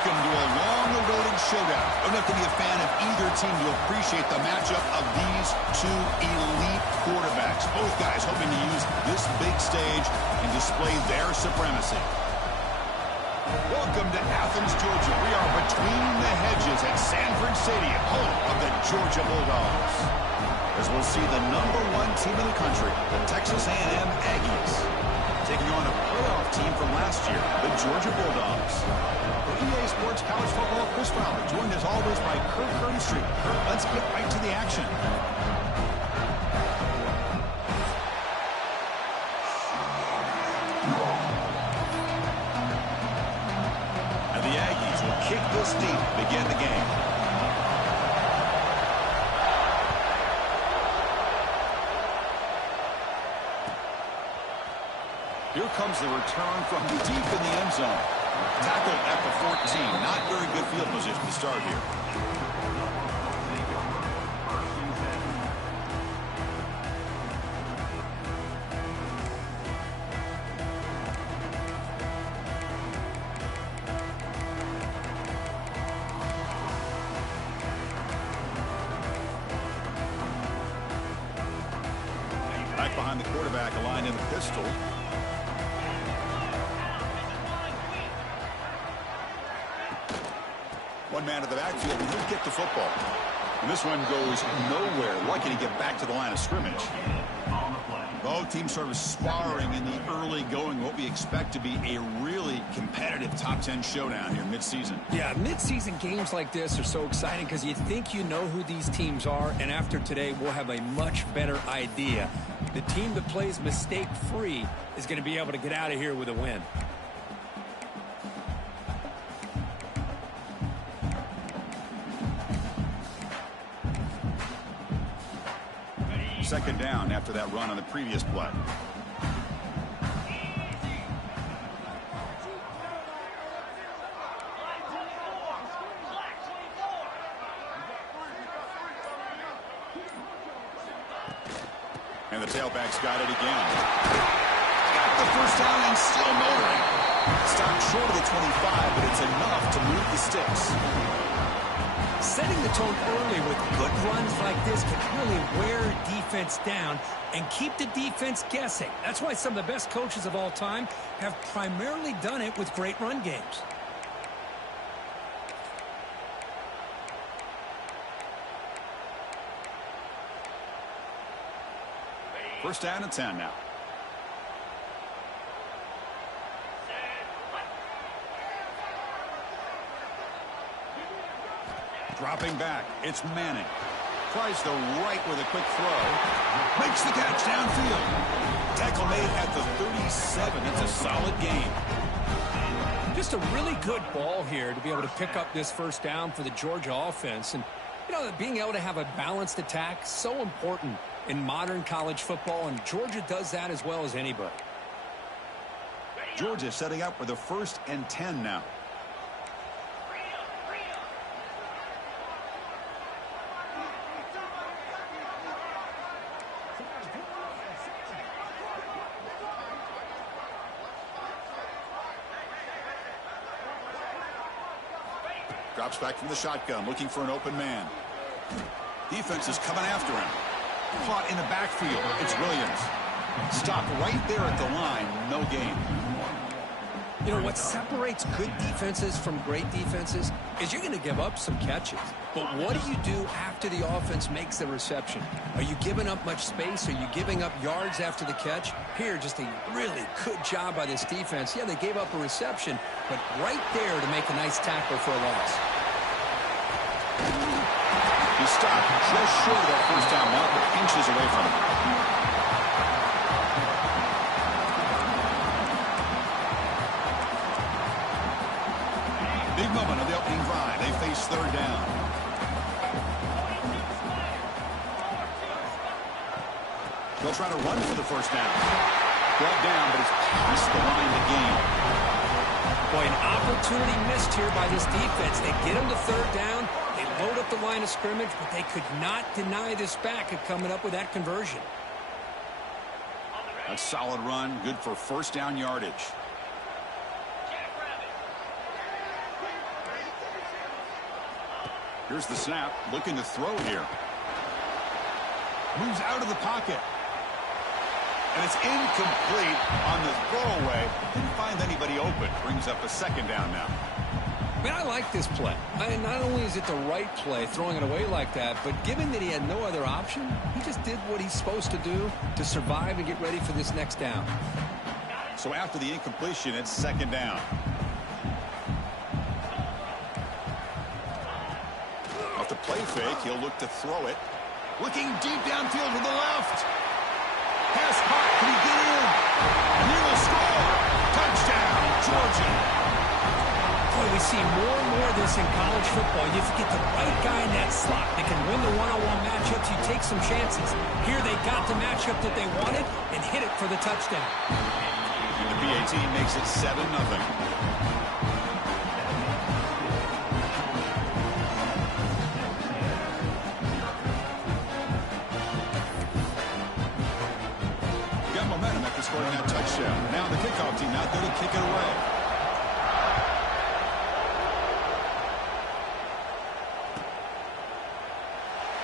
Welcome to a long-awaited showdown. You don't have to be a fan of either team to appreciate the matchup of these two elite quarterbacks. Both guys hoping to use this big stage and display their supremacy. Welcome to Athens, Georgia. We are between the hedges at Sanford Stadium, home of the Georgia Bulldogs. As we'll see the #1 team in the country, the Texas A&M Aggies, taking on a playoff team from last year, the Georgia Bulldogs. For EA Sports College Football, Chris Fowler, joined as always by Kirk Curtis-Street. Kirk, let's get right to the action. And the Aggies will kick this deep to begin the game. Here comes the return from deep in the end zone. Tackle at the 14. Not very good field position to start here. Back behind the quarterback, aligned in the pistol. One man at the backfield, and he'll get the football. And this one goes nowhere. Lucky to get back to the line of scrimmage. Both teams sort of sparring in the early going, what we expect to be a really competitive top 10 showdown here mid-season. Yeah, mid-season games like this are so exciting because you think you know who these teams are, and after today, we'll have a much better idea. The team that plays mistake-free is going to be able to get out of here with a win. Second down after that run on the previous play. And the tailback's got it again. Got the first down and still motoring. Stopped short of the 25, but it's enough to move the sticks. Setting the tone early with good runs like this can really wear defense down and keep the defense guessing. That's why some of the best coaches of all time have primarily done it with great run games. First down and 10 now. Dropping back, it's Manning. Tries the right with a quick throw. Makes the catch downfield. Tackle made at the 37. It's a solid gain. Just a really good ball here to be able to pick up this first down for the Georgia offense. And, you know, being able to have a balanced attack, so important in modern college football, and Georgia does that as well as anybody. Georgia setting up for the 1st and 10 now. Drops back from the shotgun, looking for an open man. Defense is coming after him. Caught in the backfield. It's Williams. Stopped right there at the line. No gain. You know, what separates good defenses from great defenses is you're going to give up some catches. But what do you do after the offense makes the reception? Are you giving up much space? Are you giving up yards after the catch? Here, just a really good job by this defense. Yeah, they gave up a reception, but right there to make a nice tackle for a loss. He stopped just short of that first down marker, inches away from it. Big moment of the opening drive. They face third down. They'll try to run for the first down. Brought down, but it's past the line to gain. Boy, an opportunity missed here by this defense. They get them to third down. They load up the line of scrimmage, but they could not deny this back of coming up with that conversion. A solid run, good for first down yardage. Here's the snap, looking to throw here. Moves out of the pocket. And it's incomplete on the throwaway. Didn't find anybody open. Brings up a second down now. Man, I like this play. Not only is it the right play, throwing it away like that, but given that he had no other option, he just did what he's supposed to do to survive and get ready for this next down. So after the incompletion, it's second down. Off the play fake, he'll look to throw it. Looking deep downfield to the left. Pass caught. Can he get in? And he will score. Touchdown, Georgia. Boy, we see more and more of this in college football. If you get the right guy in that slot, they can win the one-on-one matchups. You take some chances. Here they got the matchup that they wanted and hit it for the touchdown. And the PAT makes it 7-0. Scoring that touchdown. Now the kickoff team out there to kick it away.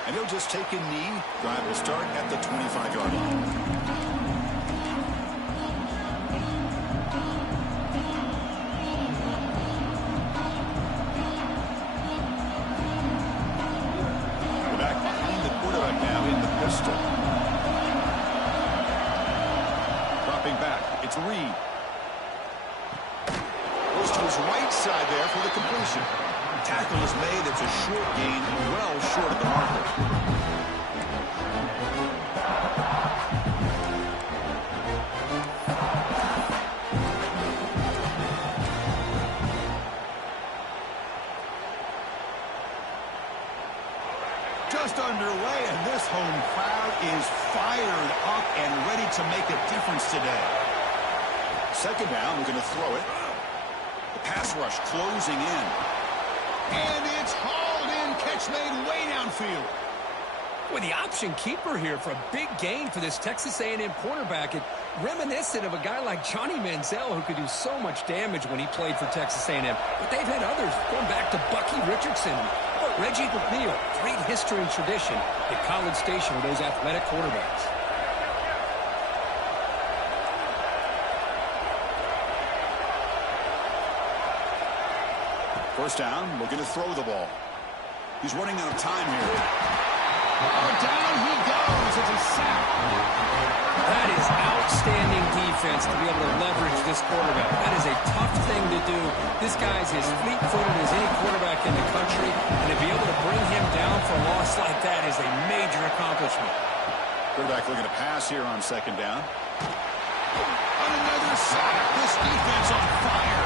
And he'll just take a knee. Drive will start at the 25-yard line. We're back behind the quarterback now in the pistol. Back. It's Reed. Goes to his right side there for the completion. Tackle is made. It's a short gain, well short of the marker. Just underway, and this home crowd is fired up and ready to make a difference today. Second down, we're going to throw it. The pass rush closing in. And it's hauled in. Catch made way downfield. With the option keeper here for a big gain for this Texas A&M quarterback. It reminiscent of a guy like Johnny Manziel who could do so much damage when he played for Texas A&M. But they've had others going back to Bucky Richardson. Reggie McNeil, great history and tradition at College Station with those athletic quarterbacks. First down, looking to throw the ball. He's running out of time here. Oh, down he goes. It's a sack. That is outstanding defense to be able to leverage this quarterback. That is a tough thing to do. This guy's as fleet-footed as any quarterback in the country, and to be able to bring him down for a loss like that is a major accomplishment. Quarterback looking to pass here on second down. On another sack. This defense on fire.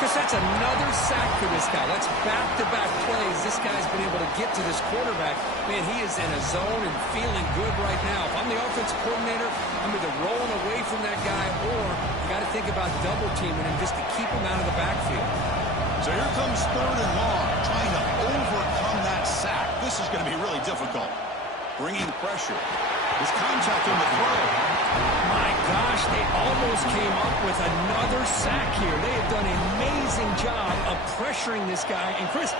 Chris, that's another sack for this guy. That's back-to-back plays. This guy's been able to get to this quarterback. Man, he is in a zone and feeling good right now. If I'm the offensive coordinator, I'm either rolling away from that guy or got to think about double-teaming him just to keep him out of the backfield. So here comes third and long, trying to overcome that sack. This is going to be really difficult. Bringing pressure. There's contact on the throw. My gosh, they almost came up with another sack here. They have done an amazing job of pressuring this guy. And, Chris,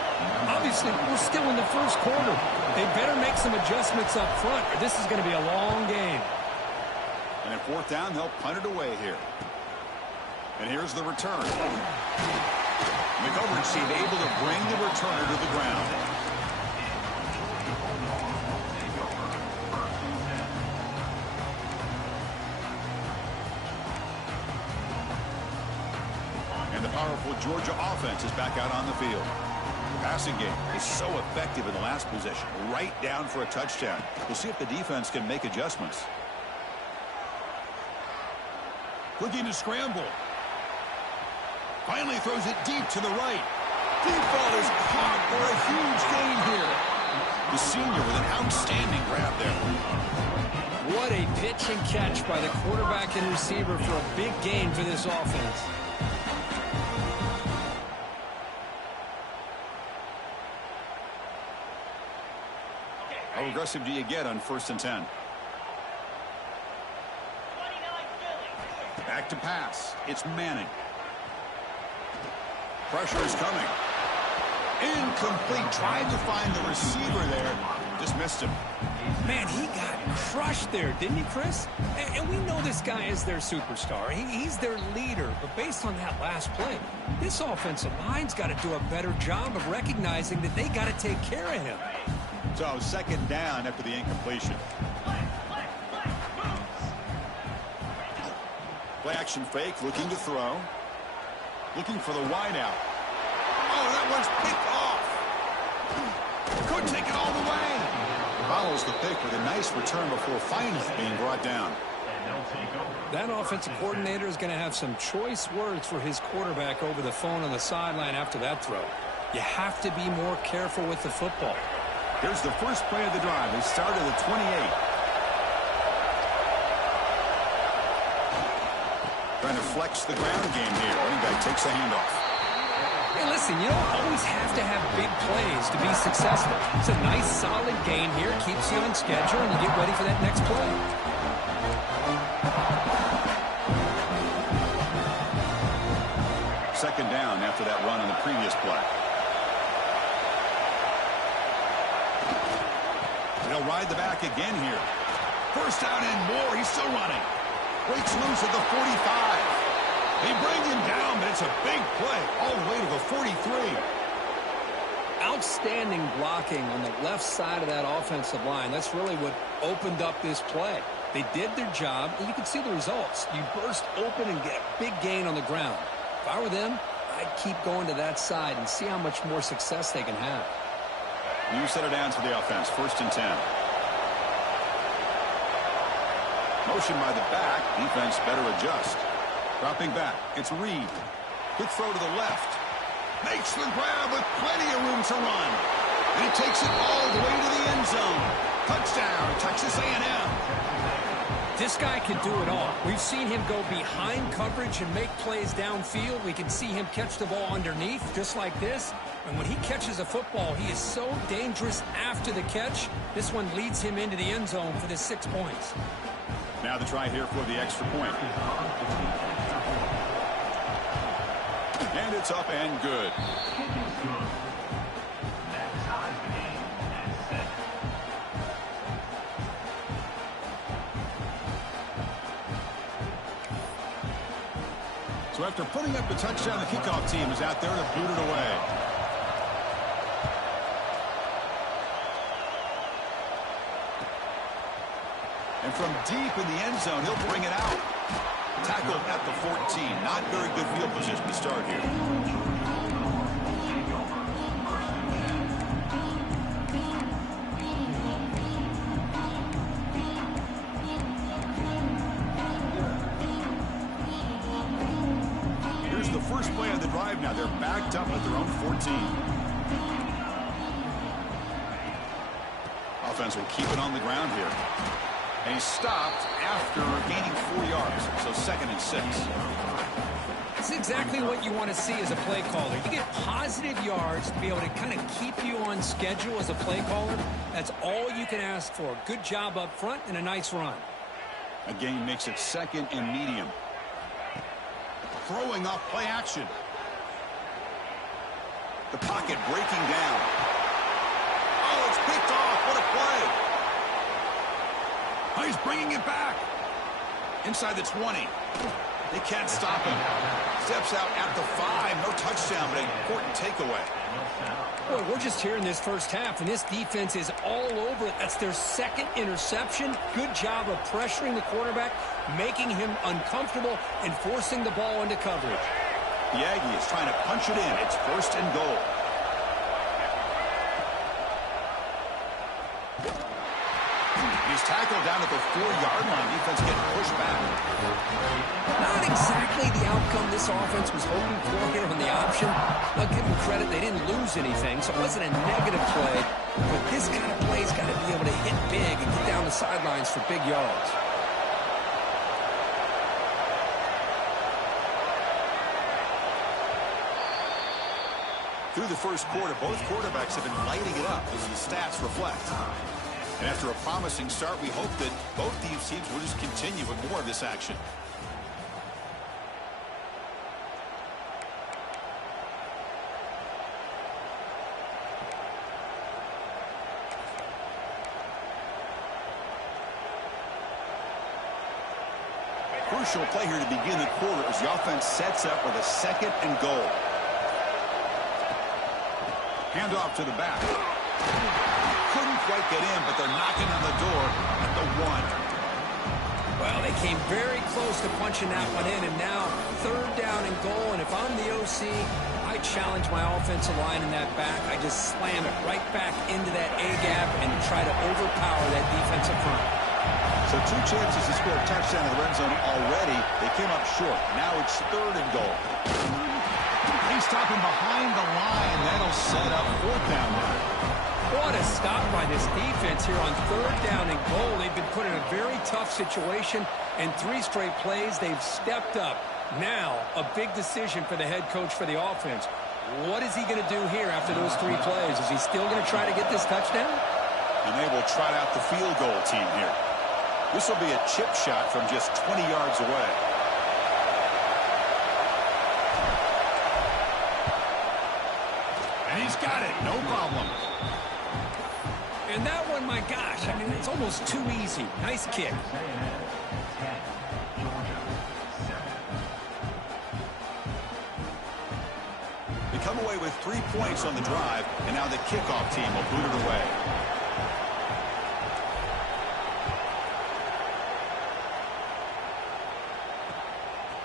obviously, we're still in the first quarter. They better make some adjustments up front, or this is going to be a long game. And at fourth down, they'll punt it away here. And here's the return. The coverage team able to bring the returner to the ground. And the powerful Georgia offense is back out on the field. The passing game is so effective in the last possession, right down for a touchdown. We'll see if the defense can make adjustments. Looking to scramble. Finally throws it deep to the right. Deep ball is caught for a huge gain here. The senior with an outstanding grab there. What a pitch and catch by the quarterback and receiver for a big gain for this offense. How aggressive do you get on 1st and 10? Back to pass. It's Manning. Pressure is coming. Incomplete. Tried to find the receiver there. Just missed him. Man, he got crushed there, didn't he, Chris? And we know this guy is their superstar. He's their leader. But based on that last play, this offensive line's got to do a better job of recognizing that they got to take care of him. So second down after the incompletion. Play action fake, looking to throw. Looking for the wideout. Oh, that one's picked off. Could take it all the way. Follows the pick with a nice return before finally being brought down. That offensive coordinator is going to have some choice words for his quarterback over the phone on the sideline after that throw. You have to be more careful with the football. Here's the first play of the drive. They start at the 28. Trying to flex the ground game here. Running back takes the handoff. Hey, listen, you don't always have to have big plays to be successful. It's a nice, solid gain here. Keeps you on schedule, and you get ready for that next play. Second down after that run on the previous play. They'll ride the back again here. First down and more. He's still running. Breaks loose at the 45. They bring him down, but it's a big play all the way to the 43. Outstanding blocking on the left side of that offensive line. That's really what opened up this play. They did their job, and you can see the results. You burst open and get a big gain on the ground. If I were them, I'd keep going to that side and see how much more success they can have. You set it down to the offense. First and 10. Motion by the back. Defense better adjust. Dropping back. It's Reed. Quick throw to the left. Makes the grab with plenty of room to run. And he takes it all the way to the end zone. Touchdown, Texas A&M. This guy can do it all. We've seen him go behind coverage and make plays downfield. We can see him catch the ball underneath, just like this. And when he catches a football, he is so dangerous after the catch. This one leads him into the end zone for the 6 points. Now the try here for the extra point. And it's up and good. So after putting up the touchdown, the kickoff team is out there to boot it away. And from deep in the end zone, he'll bring it out. Tackled at the 14. Not very good field position to start here. Here's the first play of the drive now. They're backed up at their own 14. Offense will keep it on the ground here. And he stopped after gaining 4 yards, so 2nd and 6. That's exactly what you want to see as a play caller. You get positive yards to be able to kind of keep you on schedule as a play caller. That's all you can ask for. Good job up front and a nice run. A gain makes it 2nd and medium. Throwing off play action. The pocket breaking down. Oh, it's picked off. What a play. Oh, he's bringing it back. Inside the 20. They can't stop him. Steps out at the 5. No touchdown, but an important takeaway. Boy, we're just here in this first half, and this defense is all over it. That's their 2nd interception. Good job of pressuring the quarterback, making him uncomfortable, and forcing the ball into coverage. The Aggie is trying to punch it in. It's 1st and goal. He's tackled down at the 4-yard line. Defense getting pushed back. Not exactly the outcome this offense was hoping for here on the option. I'll give them credit. They didn't lose anything, so it wasn't a negative play. But this kind of play's got to be able to hit big and get down the sidelines for big yards. Through the first quarter, both quarterbacks have been lighting it up as the stats reflect. And after a promising start, we hope that both these teams will just continue with more of this action. Crucial play here to begin the quarter as the offense sets up with a 2nd and goal. Handoff to the back. Couldn't quite get in, but they're knocking on the door at the 1. Well, they came very close to punching that one in, and now 3rd down and goal. And if I'm the OC, I challenge my offensive line in that back. I just slam it right back into that A-gap and try to overpower that defensive front. So 2 chances to score a touchdown in the red zone already. They came up short. Now it's 3rd and goal. He's stopping behind the line. That'll set up 4th down now. What a stop by this defense here on 3rd down and goal. They've been put in a very tough situation, and 3 straight plays, they've stepped up. Now, a big decision for the head coach for the offense. What is he going to do here after those 3 plays? Is he still going to try to get this touchdown? And they will trot out the field goal team here. This will be a chip shot from just 20 yards away. And he's got it, no problem. And that one, my gosh, I mean, it's almost too easy. Nice kick. They come away with 3 points on the drive, and now the kickoff team will boot it away.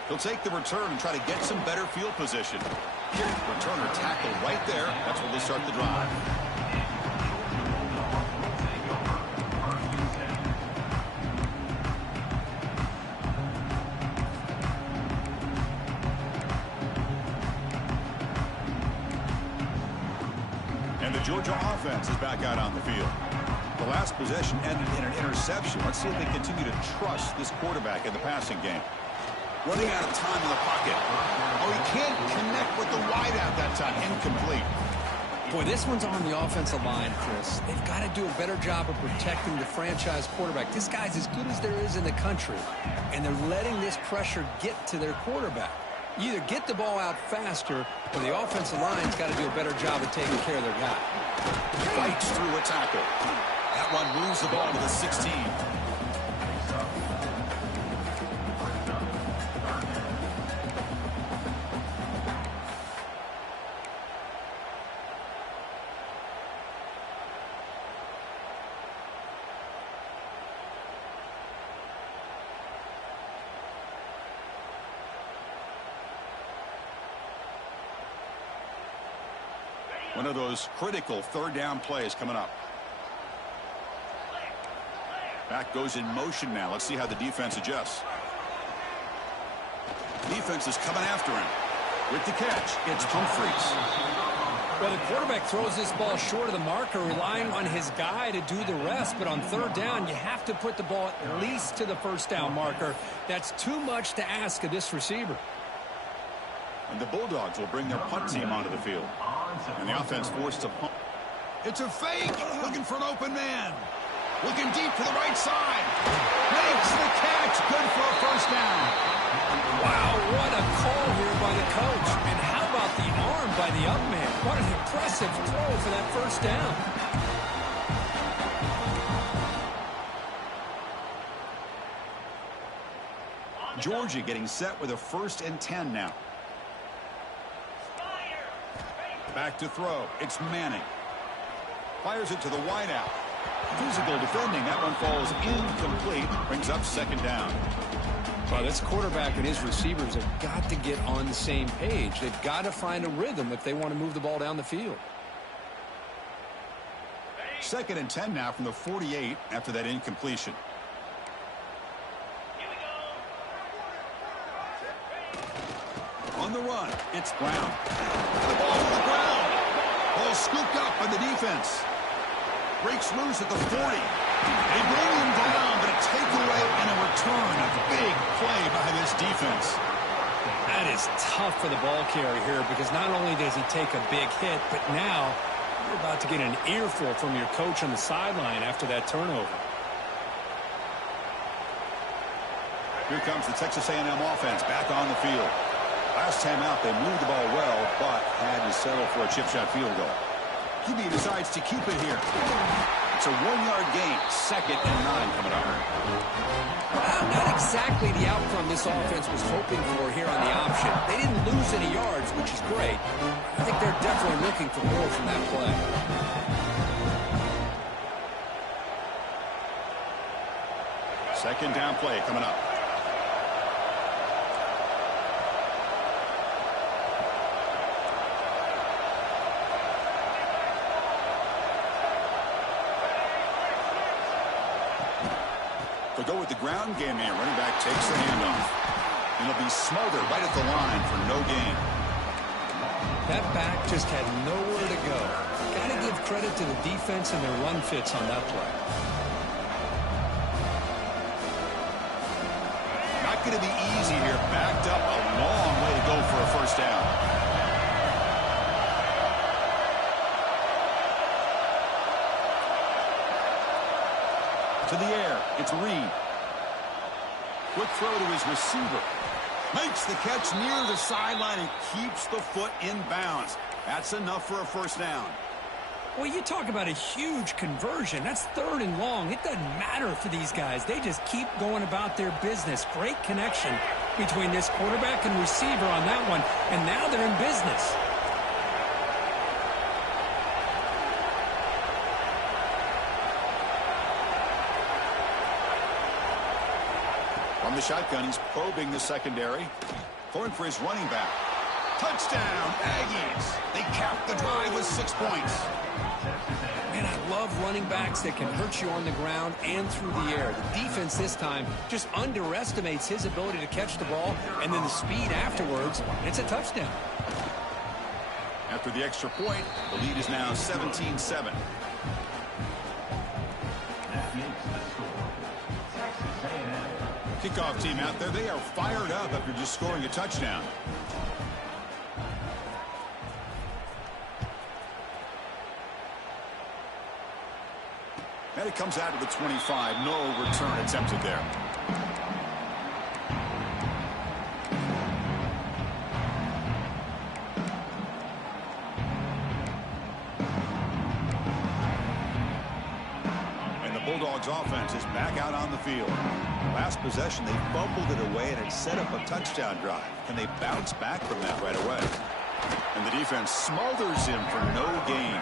He'll take the return and try to get some better field position. Returner tackled right there. That's where they start the drive. And the Georgia offense is back out on the field. The last possession ended in an interception. Let's see if they continue to trust this quarterback in the passing game. Running out of time in the pocket. Oh, he can't connect with the wideout that time. Incomplete. Boy, this one's on the offensive line, Chris. They've got to do a better job of protecting the franchise quarterback. This guy's as good as there is in the country, and they're letting this pressure get to their quarterback. You either get the ball out faster, or the offensive line's got to do a better job of taking care of their guy. Fights through a tackle. That one moves the ball to the 16. One of those critical 3rd down plays coming up. Back goes in motion now. Let's see how the defense adjusts. Defense is coming after him. With the catch, it's Humphreys. Well, the quarterback throws this ball short of the marker, relying on his guy to do the rest. But on 3rd down, you have to put the ball at least to the 1st down marker. That's too much to ask of this receiver. And the Bulldogs will bring their punt team onto the field. And the offense forced to punt. It's a fake. Looking for an open man. Looking deep to the right side. Makes the catch. Good for a 1st down. Wow, what a call here by the coach. And how about the arm by the up man? What an impressive throw for that 1st down. Georgia getting set with a 1st and 10 now. Back to throw. It's Manning. Fires it to the wideout. Physical defending. That one falls incomplete. Brings up 2nd down. Well, this quarterback and his receivers have got to get on the same page. They've got to find a rhythm if they want to move the ball down the field. 2nd and 10 now from the 48 after that incompletion. On the run, it's Brown. The ball to the ground. Ball scooped up by the defense. Breaks loose at the 40. They bring him down, but a takeaway and a return. A big play by this defense. That is tough for the ball carrier here because not only does he take a big hit, but now you're about to get an earful from your coach on the sideline after that turnover. Here comes the Texas A&M offense back on the field. Last time out, they moved the ball well, but had to settle for a chip shot field goal. QB decides to keep it here. It's a 1-yard gain. 2nd and 9 coming up. Well, not exactly the outcome this offense was hoping for here on the option. They didn't lose any yards, which is great. I think they're definitely looking for more from that play. 2nd down play coming up. They'll go with the ground game here. Running back takes the handoff. And it'll be smothered right at the line for no gain. That back just had nowhere to go. Got to give credit to the defense and their run fits on that play. Not going to be easy here. Backed up a long way to go for a first down. To the air, it's Reed. Quick throw to his receiver. Makes the catch near the sideline and keeps the foot in bounds. That's enough for a first down. Well, you talk about a huge conversion. That's 3rd and long. It doesn't matter for these guys. They just keep going about their business. Great connection between this quarterback and receiver on that one, and now they're in business. From the shotgun, he's probing the secondary. Going for his running back. Touchdown, Aggies. They cap the drive with 6 points. Man, I love running backs that can hurt you on the ground and through the air. The defense this time just underestimates his ability to catch the ball, and then the speed afterwards, it's a touchdown. After the extra point, the lead is now 17-7. Kickoff team out there, they are fired up after just scoring a touchdown. And it comes out to the 25. No return attempted there. And the Bulldogs offense is back out on the field. Last possession, they fumbled it away, and it set up a touchdown drive. Can they bounce back from that right away? And the defense smothers him for no gain.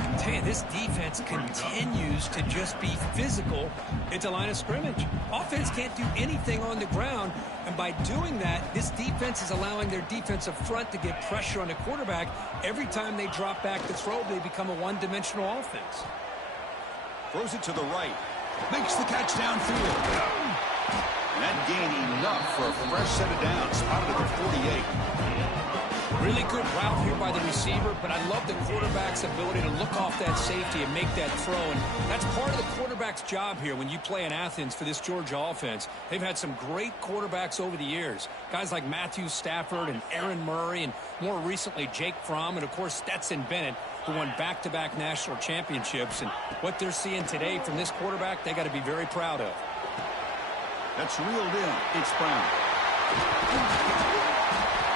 I tell you, this defense continues to just be physical at the line of scrimmage. Offense can't do anything on the ground, and by doing that, this defense is allowing their defensive front to get pressure on the quarterback. Every time they drop back to throw, they become a one-dimensional offense. Throws it to the right. Makes the catch downfield. And that gained enough for a fresh set of downs. Spotted at the 48. Really good route here by the receiver, but I love the quarterback's ability to look off that safety and make that throw. And that's part of the quarterback's job here when you play in Athens for this Georgia offense. They've had some great quarterbacks over the years. Guys like Matthew Stafford and Aaron Murray, and more recently Jake Fromm, and of course Stetson Bennett, who won back-to-back national championships. And what they're seeing today from this quarterback, they got to be very proud of. That's reeled in. It's Brown.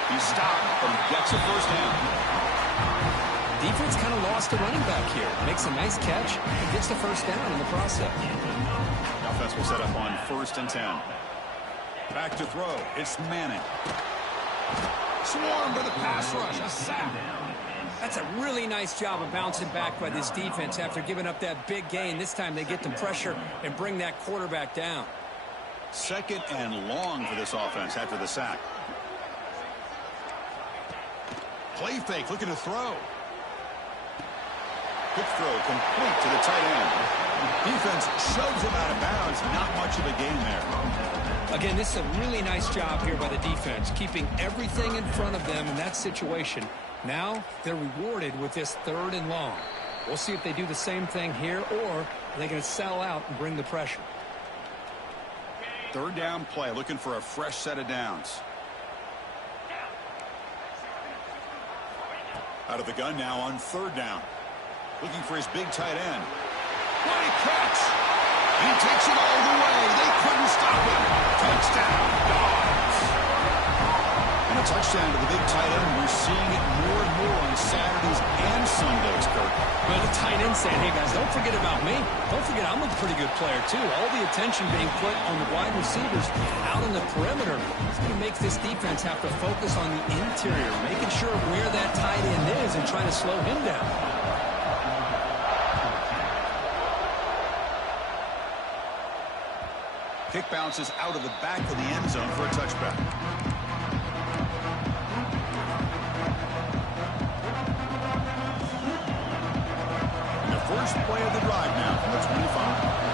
He's stopped, but he gets a first down. Defense kind of lost the running back here. Makes a nice catch and gets the first down in the process. The offense will set up on 1st and 10. Back to throw. It's Manning. Swarmed by the pass rush. A sack. That's a really nice job of bouncing back by this defense after giving up that big gain. This time they get the pressure and bring that quarterback down. 2nd and long for this offense after the sack. Play fake, looking to throw. Quick throw, complete to the tight end. Defense shoves him out of bounds. Not much of a gain there. Again, this is a really nice job here by the defense, keeping everything in front of them in that situation. Now they're rewarded with this 3rd and long. We'll see if they do the same thing here, or are they going to sell out and bring the pressure. 3rd down play, looking for a fresh set of downs. Out of the gun now on 3rd down. Looking for his big tight end. What a catch! He takes it all the way. They couldn't stop him. Touchdown, Dogs. And a touchdown to the big tight end. We're seeing it more and more on Saturdays and Sundays, Kirk. Well, the tight end saying, hey, guys, don't forget about me. Don't forget I'm a pretty good player, too. All the attention being put on the wide receivers out on the perimeter. It's going to make this defense have to focus on the interior, making sure where that tight end is and trying to slow him down. Kick bounces out of the back of the end zone for a touchback. And the first play of the drive now from the 25.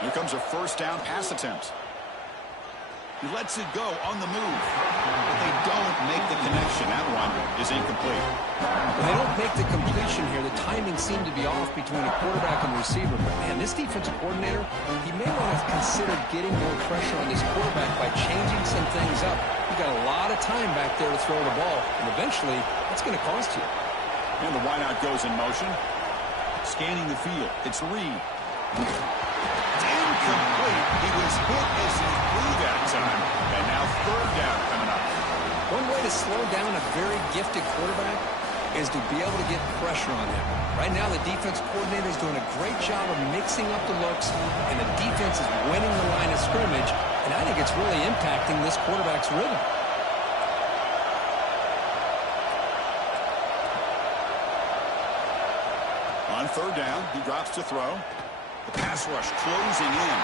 Here comes a first down pass attempt. He lets it go on the move. But they don't make the connection. That one is incomplete. Well, they don't make the completion here. The timing seemed to be off between a quarterback and receiver. But, man, this defensive coordinator, he may want to consider getting more pressure on this quarterback by changing some things up. You got a lot of time back there to throw the ball. And eventually, that's going to cost you. And the wideout goes in motion. Scanning the field. It's Reed. Incomplete. He was hit as he threw that time. And now third down coming up. One way to slow down a very gifted quarterback is to be able to get pressure on him. Right now, the defense coordinator is doing a great job of mixing up the looks, and the defense is winning the line of scrimmage, and I think it's really impacting this quarterback's rhythm. On third down, he drops to throw. The pass rush closing in.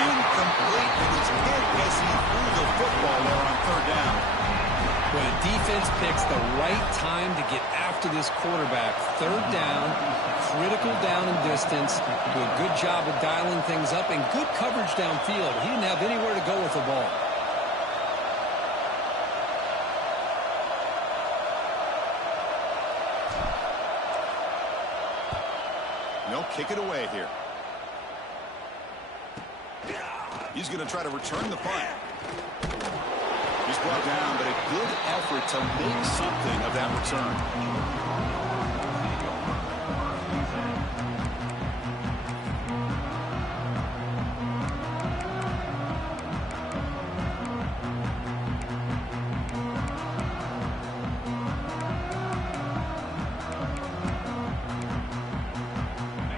Incomplete. He was hit as he threw the football there on third down. Well, the defense picks the right time to get after this quarterback. Third down, critical down and distance. Do a good job of dialing things up and good coverage downfield. He didn't have anywhere to go with the ball. They'll kick it away here. He's going to try to return the punt. He's brought down, but a good effort to make something of that return.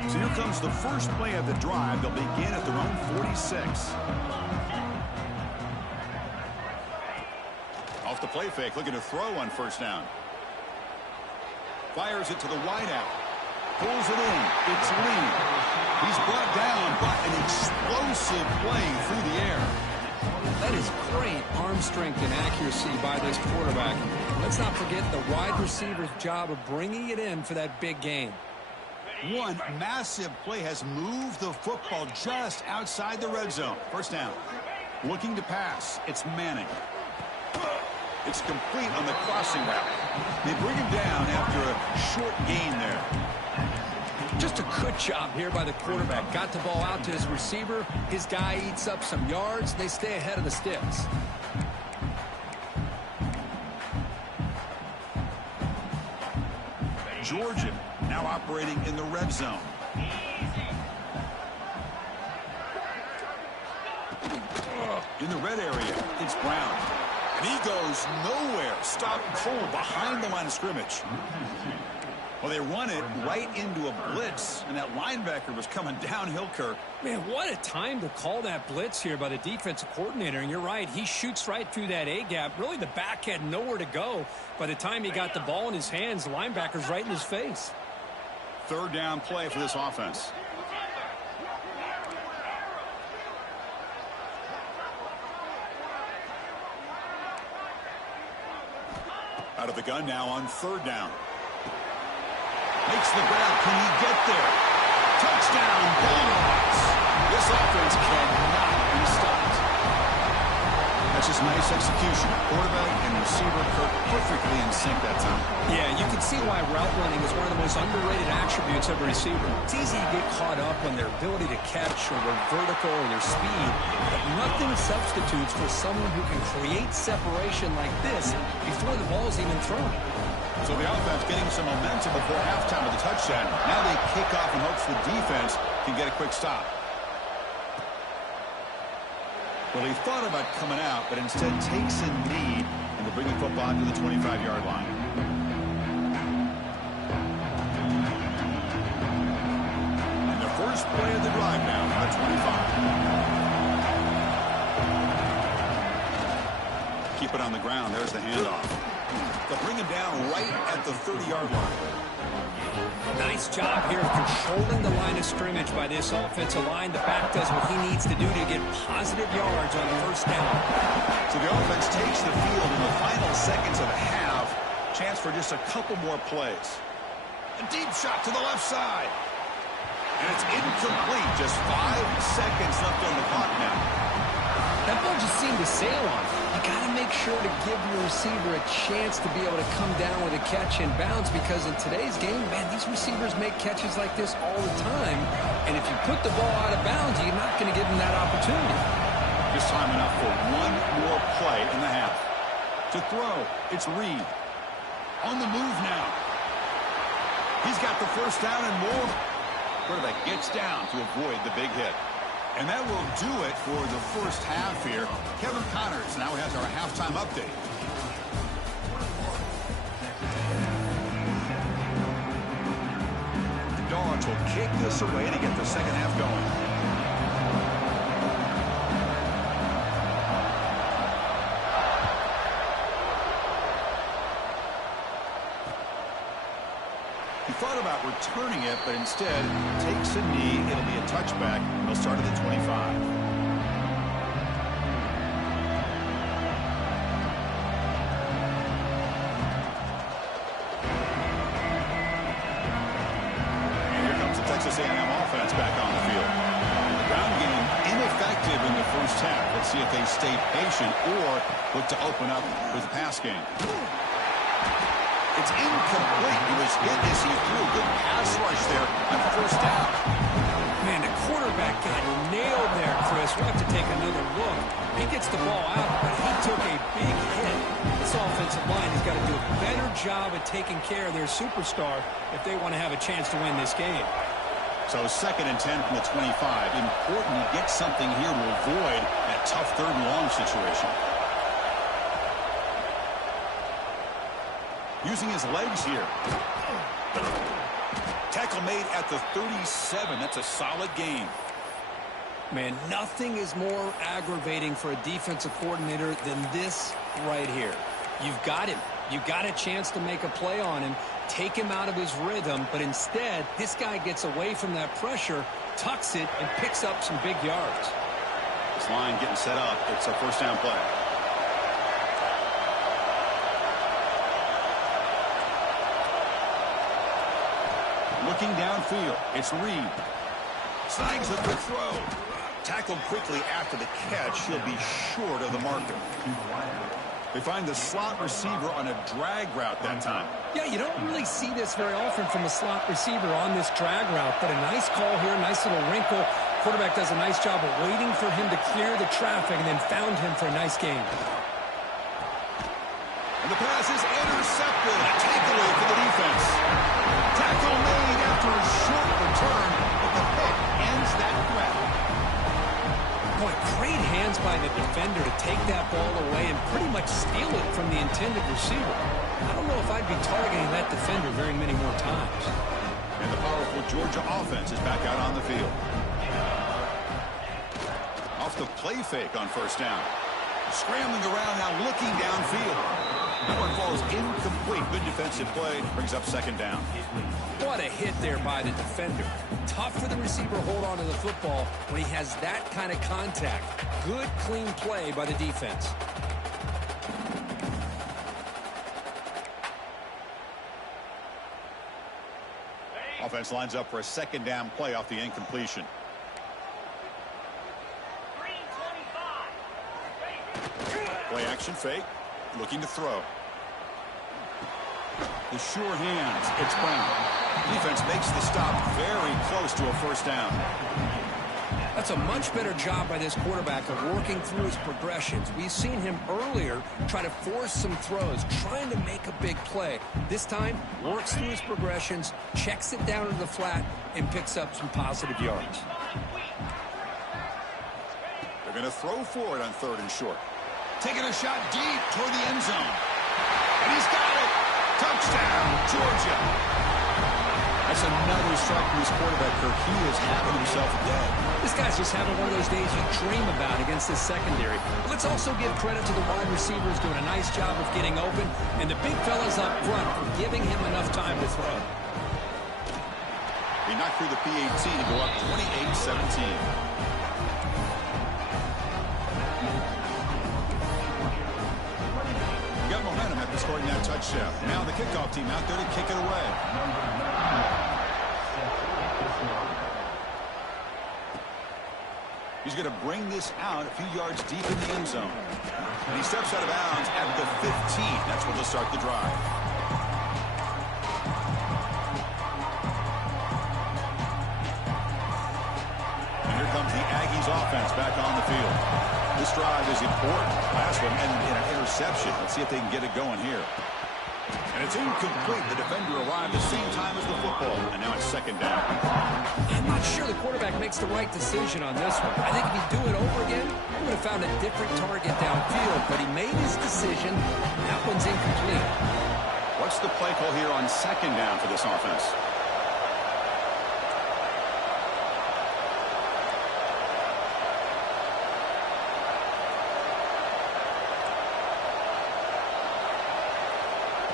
So here comes the first play of the drive. They'll begin at their own 46. Off the play fake, looking to throw on first down. Fires it to the wideout. Pulls it in. It's Lee. He's brought down by an explosive play through the air. That is great arm strength and accuracy by this quarterback. Let's not forget the wide receiver's job of bringing it in for that big game. One massive play has moved the football just outside the red zone. First down. Looking to pass. It's Manning. It's complete on the crossing route. They bring him down after a short gain there. Just a good job here by the quarterback. Got the ball out to his receiver. His guy eats up some yards. They stay ahead of the sticks. Georgia now operating in the red zone. In the red area, it's Brown. And he goes nowhere. Stop cold behind the line of scrimmage. Well, they run it right into a blitz, and that linebacker was coming downhill, Kirk. Man, what a time to call that blitz here by the defensive coordinator. And you're right, he shoots right through that A-gap. Really, the back had nowhere to go. By the time he got the ball in his hands, the linebacker's right in his face. Third down play for this offense. Out of the gun now on third down. Makes the grab. Can he get there? Touchdown, Bulldogs. This offense cannot be stopped. That's just nice execution. Quarterback and receiver Kirk perfectly in sync that time. Yeah, you can see why route running is one of the most underrated attributes of a receiver. It's easy to get caught up on their ability to catch or their vertical or their speed, but nothing substitutes for someone who can create separation like this before the ball's even thrown. So the offense getting some momentum before halftime with a touchdown. Now they kick off in hopes the defense can get a quick stop. Well, he thought about coming out, but instead takes a knee, and they're bringing football to the 25-yard line. And the first play of the drive now on the 25. Keep it on the ground. There's the handoff. They'll bring him down right at the 30-yard line. Nice job here of controlling the line of scrimmage by this offensive line. The back does what he needs to do to get positive yards on the first down. So the offense takes the field in the final seconds of the half. Chance for just a couple more plays. A deep shot to the left side. And it's incomplete. Just 5 seconds left on the clock now. That ball just seemed to sail on. You got to make sure to give your receiver a chance to be able to come down with a catch and bounce, because in today's game, man, these receivers make catches like this all the time. And if you put the ball out of bounds, you're not going to give them that opportunity. Just time enough for one more play in the half. To throw, it's Reed. On the move now. He's got the first down and more. Quarterback gets down to avoid the big hit. And that will do it for the first half here. Kevin Connors now has our halftime update. The Dogs will kick this away to get the second half going. He thought about returning it, but instead takes a knee. It'll be a touchback. He'll start at the 25. And here comes the Texas A&M offense back on the field. The ground game ineffective in the first half. Let's see if they stay patient or look to open up with the pass game. It's incomplete. He was hit as he threw. Good pass rush there on first down. Man, the quarterback got nailed there, Chris. We'll have to take another look. He gets the ball out, but he took a big hit. This offensive line has got to do a better job of taking care of their superstar if they want to have a chance to win this game. So 2nd and 10 from the 25. Important to get something here to avoid that tough 3rd and long situation. Using his legs here. Tackle made at the 37. That's a solid game. Man, nothing is more aggravating for a defensive coordinator than this right here. You've got him. You've got a chance to make a play on him, take him out of his rhythm, but instead, this guy gets away from that pressure, tucks it, and picks up some big yards. This line getting set up. It's a first down play. Looking downfield, it's Reed. Snags a good throw. Tackled quickly after the catch. He'll be short of the marker. They find the slot receiver on a drag route that time. Yeah, you don't really see this very often from a slot receiver on this drag route, but a nice call here, nice little wrinkle. Quarterback does a nice job of waiting for him to clear the traffic and then found him for a nice game. And the pass is intercepted. A takeaway for the defense. Tackle made after a short return, but the pick ends that threat. Boy, great hands by the defender to take that ball away and pretty much steal it from the intended receiver. I don't know if I'd be targeting that defender very many more times. And the powerful Georgia offense is back out on the field. Off the play fake on first down. Scrambling around now, looking downfield. That one falls incomplete. Good defensive play. Brings up second down. What a hit there by the defender. Tough for the receiver to hold on to the football when he has that kind of contact. Good, clean play by the defense. Offense lines up for a second down play off the incompletion. Play action fake. Looking to throw. The sure hands. It's Brown. Defense makes the stop very close to a first down. That's a much better job by this quarterback of working through his progressions. We've seen him earlier try to force some throws, trying to make a big play. This time, works through his progressions, checks it down to the flat, and picks up some positive yards. They're going to throw for it on 3rd and short. Taking a shot deep toward the end zone. And he's got it. Touchdown, Georgia. That's another strike from his quarterback, Kirk. He is having himself a day. This guy's just having one of those days you dream about against this secondary. But let's also give credit to the wide receivers doing a nice job of getting open, and the big fellas up front for giving him enough time to throw. He knocked through the PAT to go up 28-17. Got momentum after scoring that touchdown. Now the kickoff team out there to kick it away. He's going to bring this out a few yards deep in the end zone. And he steps out of bounds at the 15. That's where they'll start the drive. And here comes the Aggies offense back on the field. This drive is important. Last one ended in an interception. Let's see if they can get it going here. And it's incomplete. The defender arrived the same time as the football. And now it's 2nd down. I'm not sure the quarterback makes the right decision on this one. I think if he'd do it over again, he would have found a different target downfield. But he made his decision. That one's incomplete. What's the play call here on 2nd down for this offense?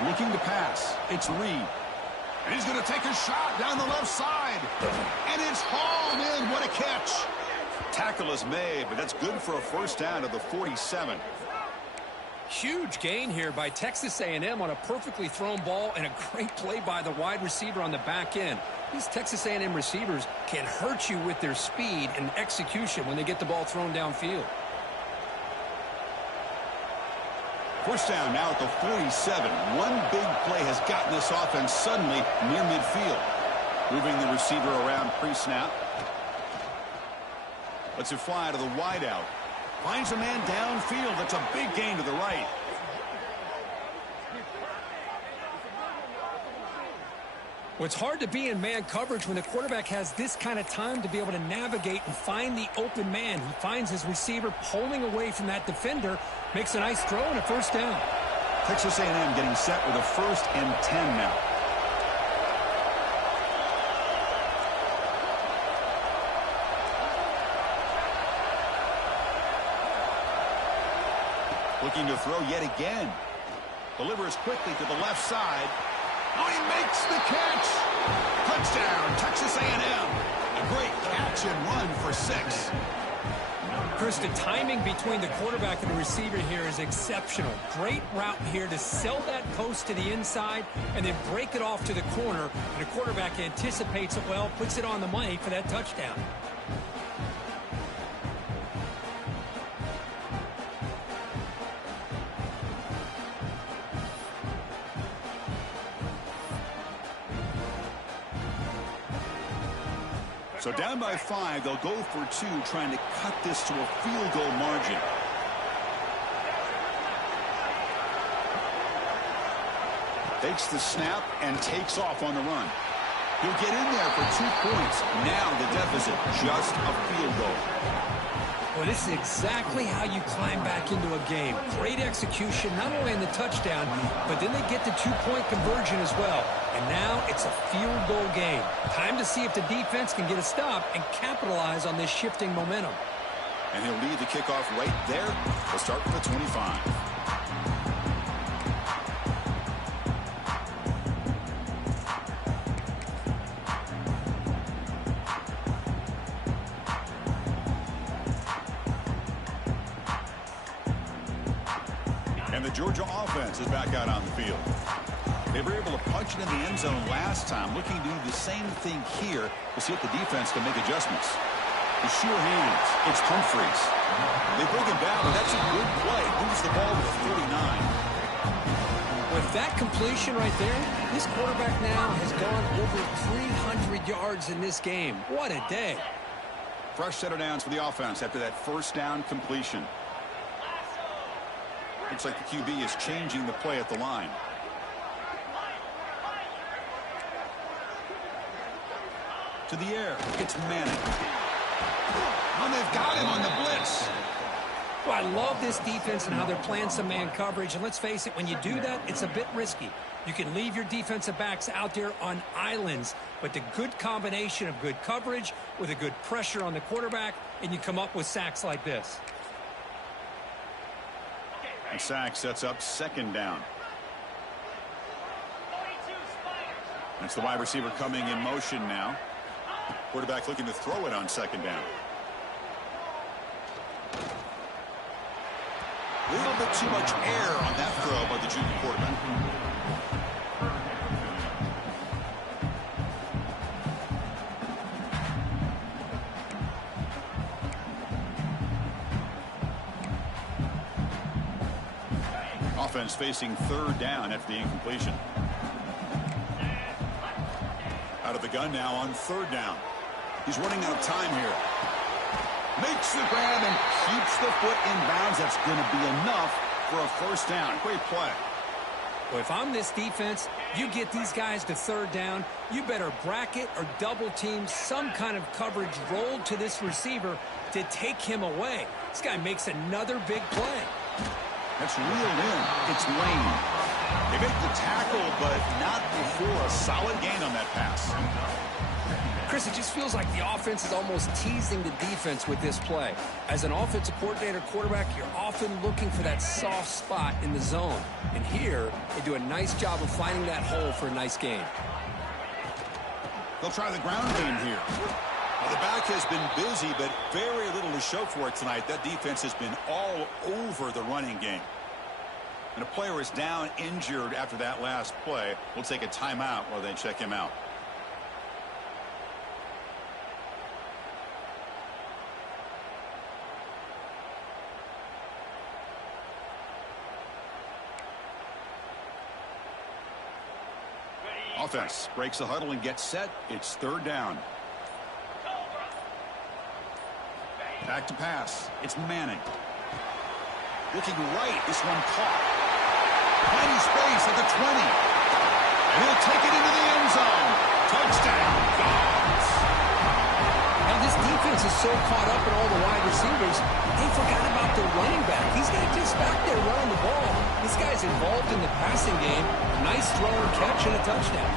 Looking to pass. It's Reed. And he's going to take a shot down the left side. And it's hauled in. What a catch. Tackle is made, but that's good for a 1st down to the 47. Huge gain here by Texas A&M on a perfectly thrown ball and a great play by the wide receiver on the back end. These Texas A&M receivers can hurt you with their speed and execution when they get the ball thrown downfield. 1st down now at the 47. One big play has gotten this offense suddenly near midfield. Moving the receiver around pre-snap. Lets it fly to the wideout. Finds a man downfield. That's a big gain to the right. Well, it's hard to be in man coverage when the quarterback has this kind of time to be able to navigate and find the open man. He finds his receiver pulling away from that defender, makes a nice throw and a 1st down. Texas A&M getting set with a 1st and 10 now. Looking to throw yet again. Delivers quickly to the left side. Oh, he makes the catch. Touchdown, Texas A&M. A great catch and run for 6. Chris, the timing between the quarterback and the receiver here is exceptional. Great route here to sell that post to the inside and then break it off to the corner. And the quarterback anticipates it well, puts it on the money for that touchdown. So down by 5, they'll go for 2, trying to cut this to a field goal margin. Takes the snap and takes off on the run. He'll get in there for 2 points. Now the deficit, just a field goal. Well, this is exactly how you climb back into a game. Great execution, not only in the touchdown, but then they get the 2-point conversion as well. And now it's a field goal game. Time to see if the defense can get a stop and capitalize on this shifting momentum. And he'll lead the kickoff right there. We'll start with the 25. And the Georgia offense is back out on the field. They were able to punch it in the end zone last time, looking to do the same thing here to see if the defense can make adjustments. The sure hands, it's Humphreys. They break him down, but that's a good play. Moves the ball to the 49. With that completion right there, this quarterback now has gone over 300 yards in this game. What a day. Fresh set of downs for the offense after that first down completion. Looks like the QB is changing the play at the line. To the air. It's Manning. And they've got him on the blitz. Well, I love this defense and how they're playing some man coverage. And let's face it, when you do that, it's a bit risky. You can leave your defensive backs out there on islands, but the good combination of good coverage with a good pressure on the quarterback, and you come up with sacks like this. And sack sets up second down. That's the wide receiver coming in motion now. Quarterback looking to throw it on second down. A little bit too much air on that throw by the junior quarterback. Offense facing third down after the incompletion. Out of the gun now on third down. He's running out of time here. Makes the grab and keeps the foot in bounds. That's going to be enough for a first down. Great play. Well, if I'm this defense, you get these guys to third down, you better bracket or double team some kind of coverage rolled to this receiver to take him away. This guy makes another big play. That's reeled in. It's Lane. They make the tackle, but not before a solid gain on that pass. Chris, it just feels like the offense is almost teasing the defense with this play. As an offensive coordinator quarterback, you're often looking for that soft spot in the zone. And here, they do a nice job of finding that hole for a nice gain. They'll try the ground game here. Well, the back has been busy, but very little to show for it tonight. That defense has been all over the running game. And a player is down injured after that last play. We'll take a timeout while they check him out. Offense breaks the huddle and gets set. It's third down. Back to pass. It's Manning. Looking right. This one caught. Tiny space at the 20. And he'll take it into the end zone. Touchdown. Dogs. Now this defense is so caught up in all the wide receivers, they forgot about the running back. He's not just back there running the ball. This guy's involved in the passing game. Nice throw and catch and a touchdown.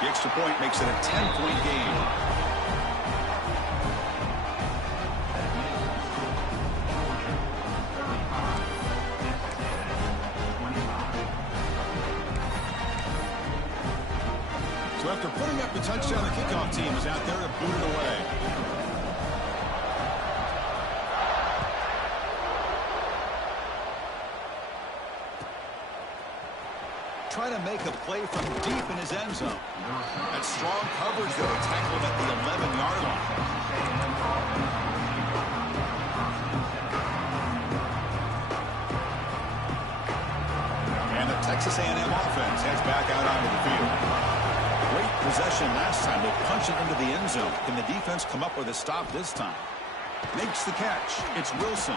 The extra point makes it a 10-point game. So after putting up the touchdown, the kickoff team is out there to boot it away. Trying to make a play from deep in his end zone. That strong coverage, though, tackled at the 11-yard line. And the Texas A&M offense heads back out onto the field. Great possession last time. They punch it into the end zone. Can the defense come up with a stop this time? Makes the catch. It's Wilson.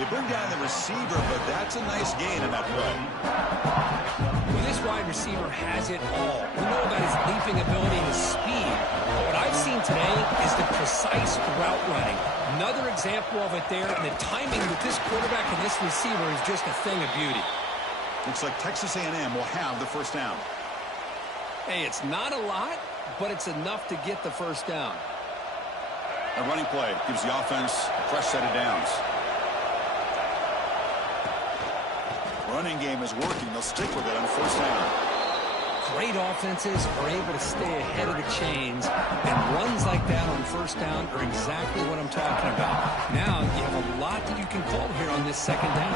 They bring down the receiver, but that's a nice gain in that play. Well, this wide receiver has it all. We know about his leaping ability and his speed. But what I've seen today is the precise route running. Another example of it there, and the timing with this quarterback and this receiver is just a thing of beauty. Looks like Texas A&M will have the first down. Hey, it's not a lot, but it's enough to get the first down. A running play gives the offense a fresh set of downs. Running game is working. They'll stick with it on first down. Great offenses are able to stay ahead of the chains, and runs like that on first down are exactly what I'm talking about. Now, you have a lot that you can call here on this second down.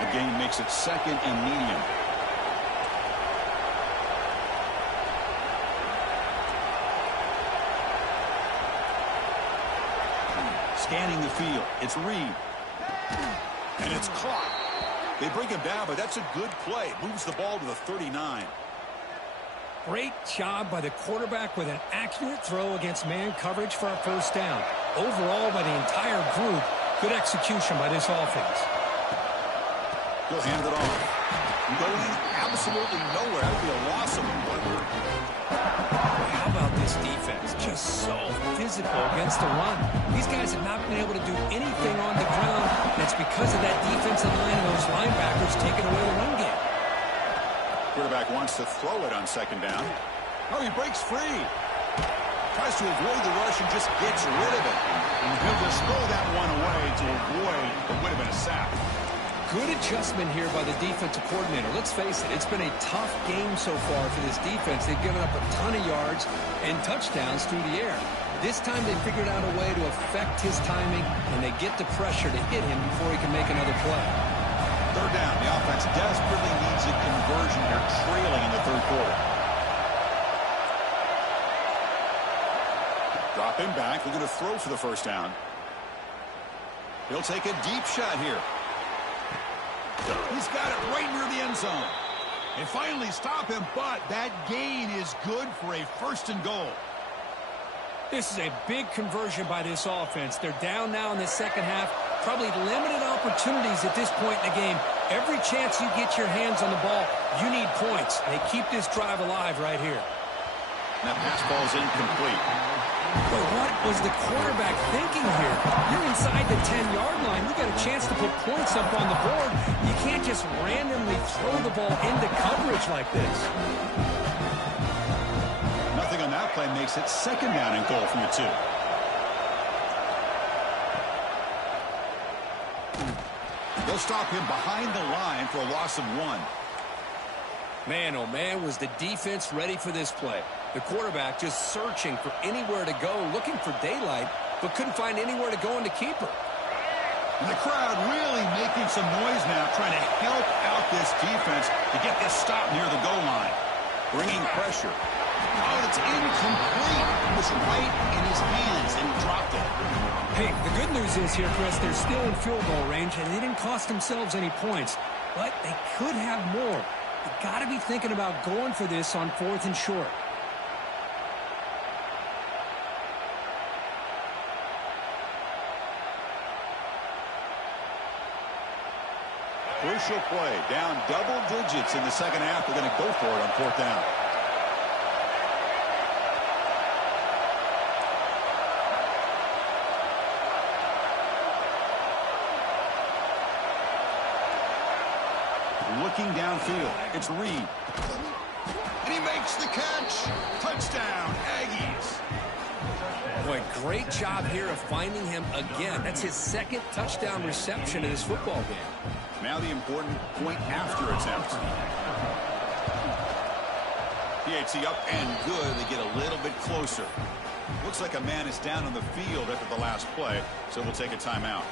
The gain makes it second and medium. Scanning the field. It's Reed. And it's caught. They bring him down, but that's a good play. Moves the ball to the 39. Great job by the quarterback with an accurate throw against man coverage for a first down. Overall, by the entire group, good execution by this offense. He'll hand it off. Going absolutely nowhere. That would be a loss of 1. How about this defense? Just so physical against the run. These guys have not been able to do anything on the ground, and it's because of that defensive line and those linebackers taking away the run game. Quarterback wants to throw it on second down. Oh, he breaks free. Tries to avoid the rush and just gets rid of it. And he'll just throw that one away to avoid what would have been a sack. Good adjustment here by the defensive coordinator. Let's face it, it's been a tough game so far for this defense. They've given up a ton of yards and touchdowns through the air. This time they figured out a way to affect his timing, and they get the pressure to hit him before he can make another play. Third down. The offense desperately needs a conversion here, trailing in the third quarter. Drop him back. They're going to throw for the first down. He'll take a deep shot here. He's got it right near the end zone. They finally stop him, but that gain is good for a first and goal. This is a big conversion by this offense. They're down now in the second half. Probably limited opportunities at this point in the game. Every chance you get your hands on the ball, you need points. They keep this drive alive right here. That pass ball is incomplete. But what was the quarterback thinking here? You're inside the 10-yard line. You got a chance to put points up on the board. You can't just randomly throw the ball into coverage like this. Nothing on that play makes it second down and goal from the 2. They'll stop him behind the line for a loss of 1. Man, oh man, was the defense ready for this play. The quarterback just searching for anywhere to go, looking for daylight, but couldn't find anywhere to go in the keeper. And the crowd really making some noise now, trying to help out this defense to get this stop near the goal line. Bringing pressure. Oh, it's incomplete. It was right in his hands, and he dropped it. Hey, the good news is here, Chris, they're still in field goal range, and they didn't cost themselves any points. But they could have more. You got to be thinking about going for this on 4th and short. Crucial play. Down double digits in the second half. They're going to go for it on 4th down. Looking downfield. It's Reed. And he makes the catch. Touchdown, Aggies. Boy, great job here of finding him again. That's his second touchdown reception in his football game. Now the important point after attempt. PAT up and good. They get a little bit closer. Looks like a man is down on the field after the last play, so we'll take a timeout.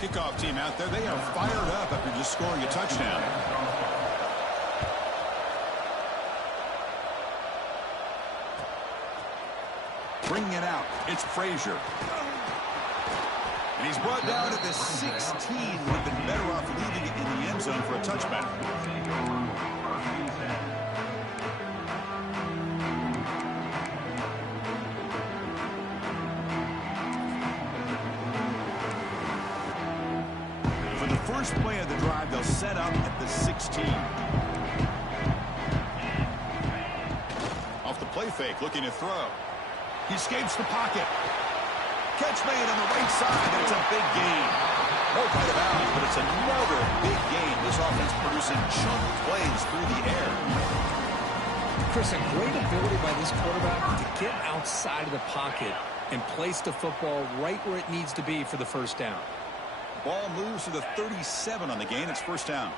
Kickoff team out there. They are fired up after just scoring a touchdown. Bringing it out. It's Frazier. And he's brought down at the 16. Would have been better off leaving it in the end zone for a touchback. For the first play of the drive, they'll set up at the 16. Off the play fake, looking to throw. He escapes the pocket. Catch made on the right side, and it's a big gain. No right of bounds, but it's another big gain. This offense producing chunk plays through the air. Chris, a great ability by this quarterback to get outside of the pocket and place the football right where it needs to be for the first down. Ball moves to the 37 on the gain. It's first down.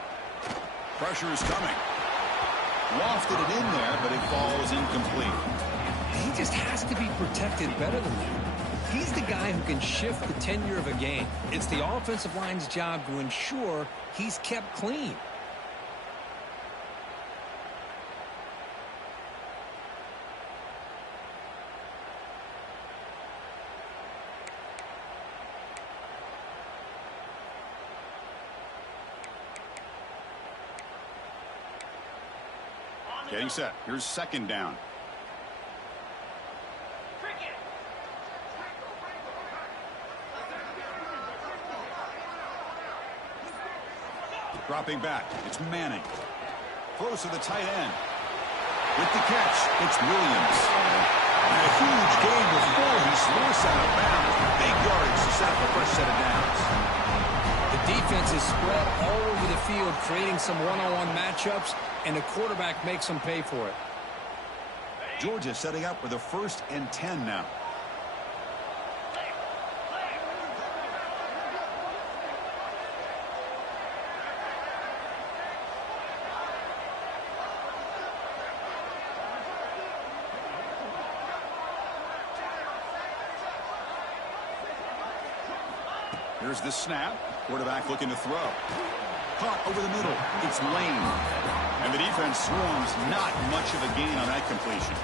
Pressure is coming. Lofted it in there, but it falls incomplete. He just has to be protected better than that. He's the guy who can shift the tenure of a game. It's the offensive line's job to ensure he's kept clean. Getting set. Here's second down. Dropping back. It's Manning. Throws to the tight end. With the catch, it's Williams. And a huge gain before he's forced out of bounds. Big yardage to set up a fresh set of downs. The defense is spread all over the field, creating some one-on-one matchups, and the quarterback makes them pay for it. Georgia setting up with a 1st and 10 now. Here's the snap. Quarterback looking to throw. Caught over the middle. It's Lane. And the defense swarms. Not much of a gain on that completion.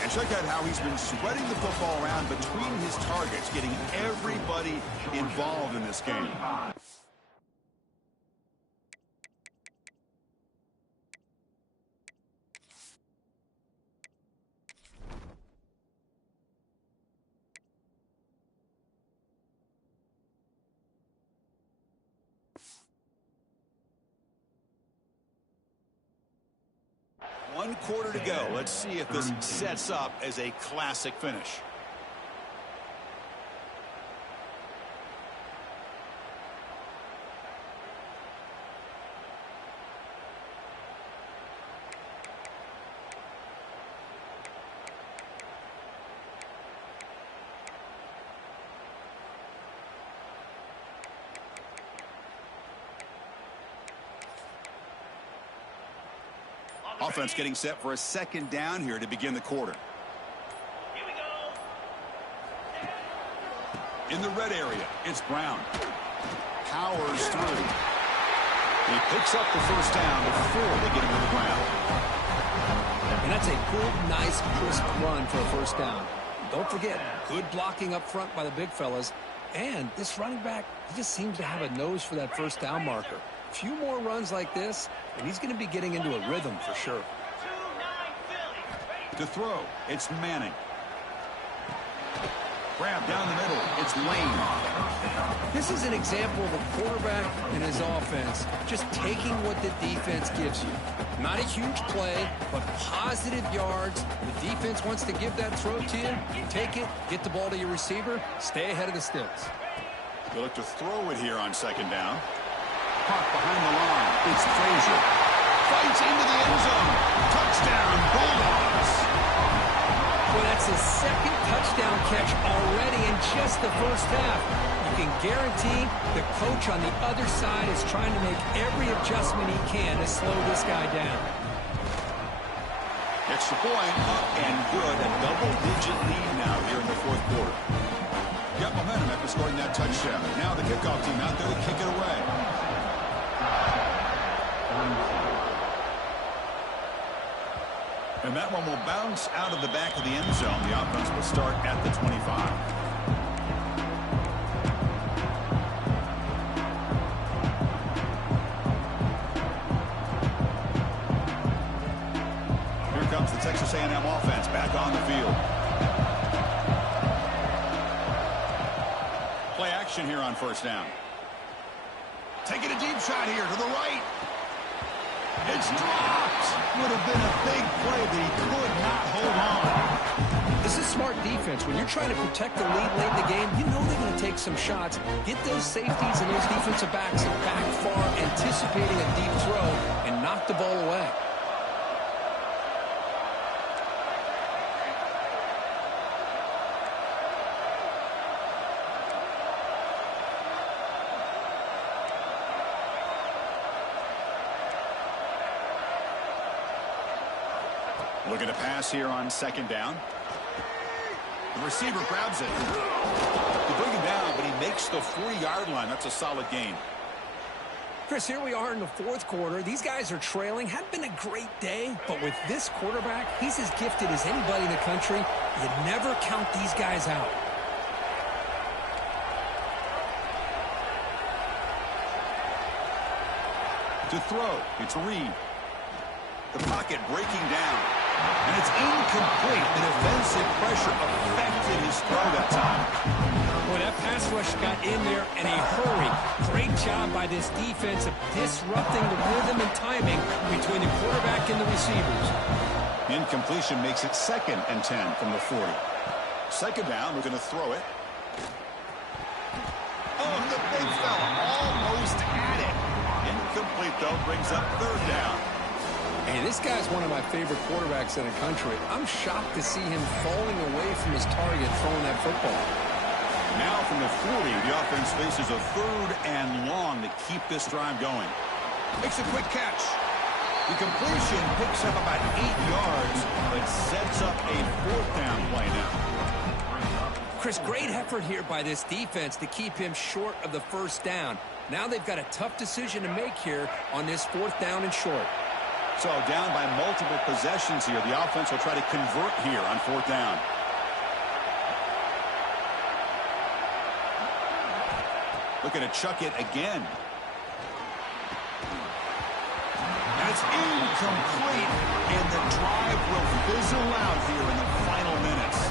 And check out how he's been spreading the football around between his targets, getting everybody involved in this game. One quarter to go. Let's see if this sets up as a classic finish. Offense getting set for a second down here to begin the quarter. Here we go. In the red area, it's Brown. Powers through. He picks up the first down before they get him to the ground. And that's a good, nice, crisp run for a first down. Don't forget, good blocking up front by the big fellas. And this running back, he just seems to have a nose for that first down marker. A few more runs like this, and he's going to be getting into a rhythm for sure. To throw, it's Manning. Grab down the middle, it's Lane. This is an example of a quarterback and his offense just taking what the defense gives you. Not a huge play, but positive yards. The defense wants to give that throw to you. You take it, get the ball to your receiver, stay ahead of the sticks. They'll look to throw it here on second down. Caught behind the line. It's Frazier. Fights into the end zone. Touchdown, Bulldogs. Well, that's his second touchdown catch already in just the first half. You can guarantee the coach on the other side is trying to make every adjustment he can to slow this guy down. Extra point, up and good. A double-digit lead now here in the fourth quarter. Got momentum after scoring that touchdown. Now the kickoff team out there to kick it away. And that one will bounce out of the back of the end zone. The offense will start at the 25. Here comes the Texas A&M offense back on the field. Play action here on first down. Taking a deep shot here to the right. It's dropped. Would have been a big play, but he could not hold on. This is smart defense. When you're trying to protect the lead late in the game, you know they're going to take some shots. Get those safeties and those defensive backs back far, anticipating a deep throw, and knock the ball away. Looking to pass here on second down. The receiver grabs it. They bring him down, but he makes the 40-yard line. That's a solid gain. Chris, here we are in the fourth quarter. These guys are trailing. Hadn't been a great day, but with this quarterback, he's as gifted as anybody in the country. You never count these guys out. To throw, it's Reed. The pocket breaking down. And it's incomplete. The defensive pressure affected his throw that time. Boy, that pass rush got in there in a hurry. Great job by this defense of disrupting the rhythm and timing between the quarterback and the receivers. The incompletion makes it 2nd and 10 from the 40. Second down, we're going to throw it. Oh, the big fella almost had it. Incomplete, though, brings up 3rd down. Hey, this guy's one of my favorite quarterbacks in the country. I'm shocked to see him falling away from his target throwing that football. Now from the 40, the offense faces a 3rd and long to keep this drive going. Makes a quick catch. The completion picks up about 8 yards, but sets up a 4th down play now. Chris, great effort here by this defense to keep him short of the 1st down. Now they've got a tough decision to make here on this 4th down and short. So down by multiple possessions here. The offense will try to convert here on 4th down. Looking to chuck it again. And it's incomplete. And the drive will fizzle out here in the final minutes.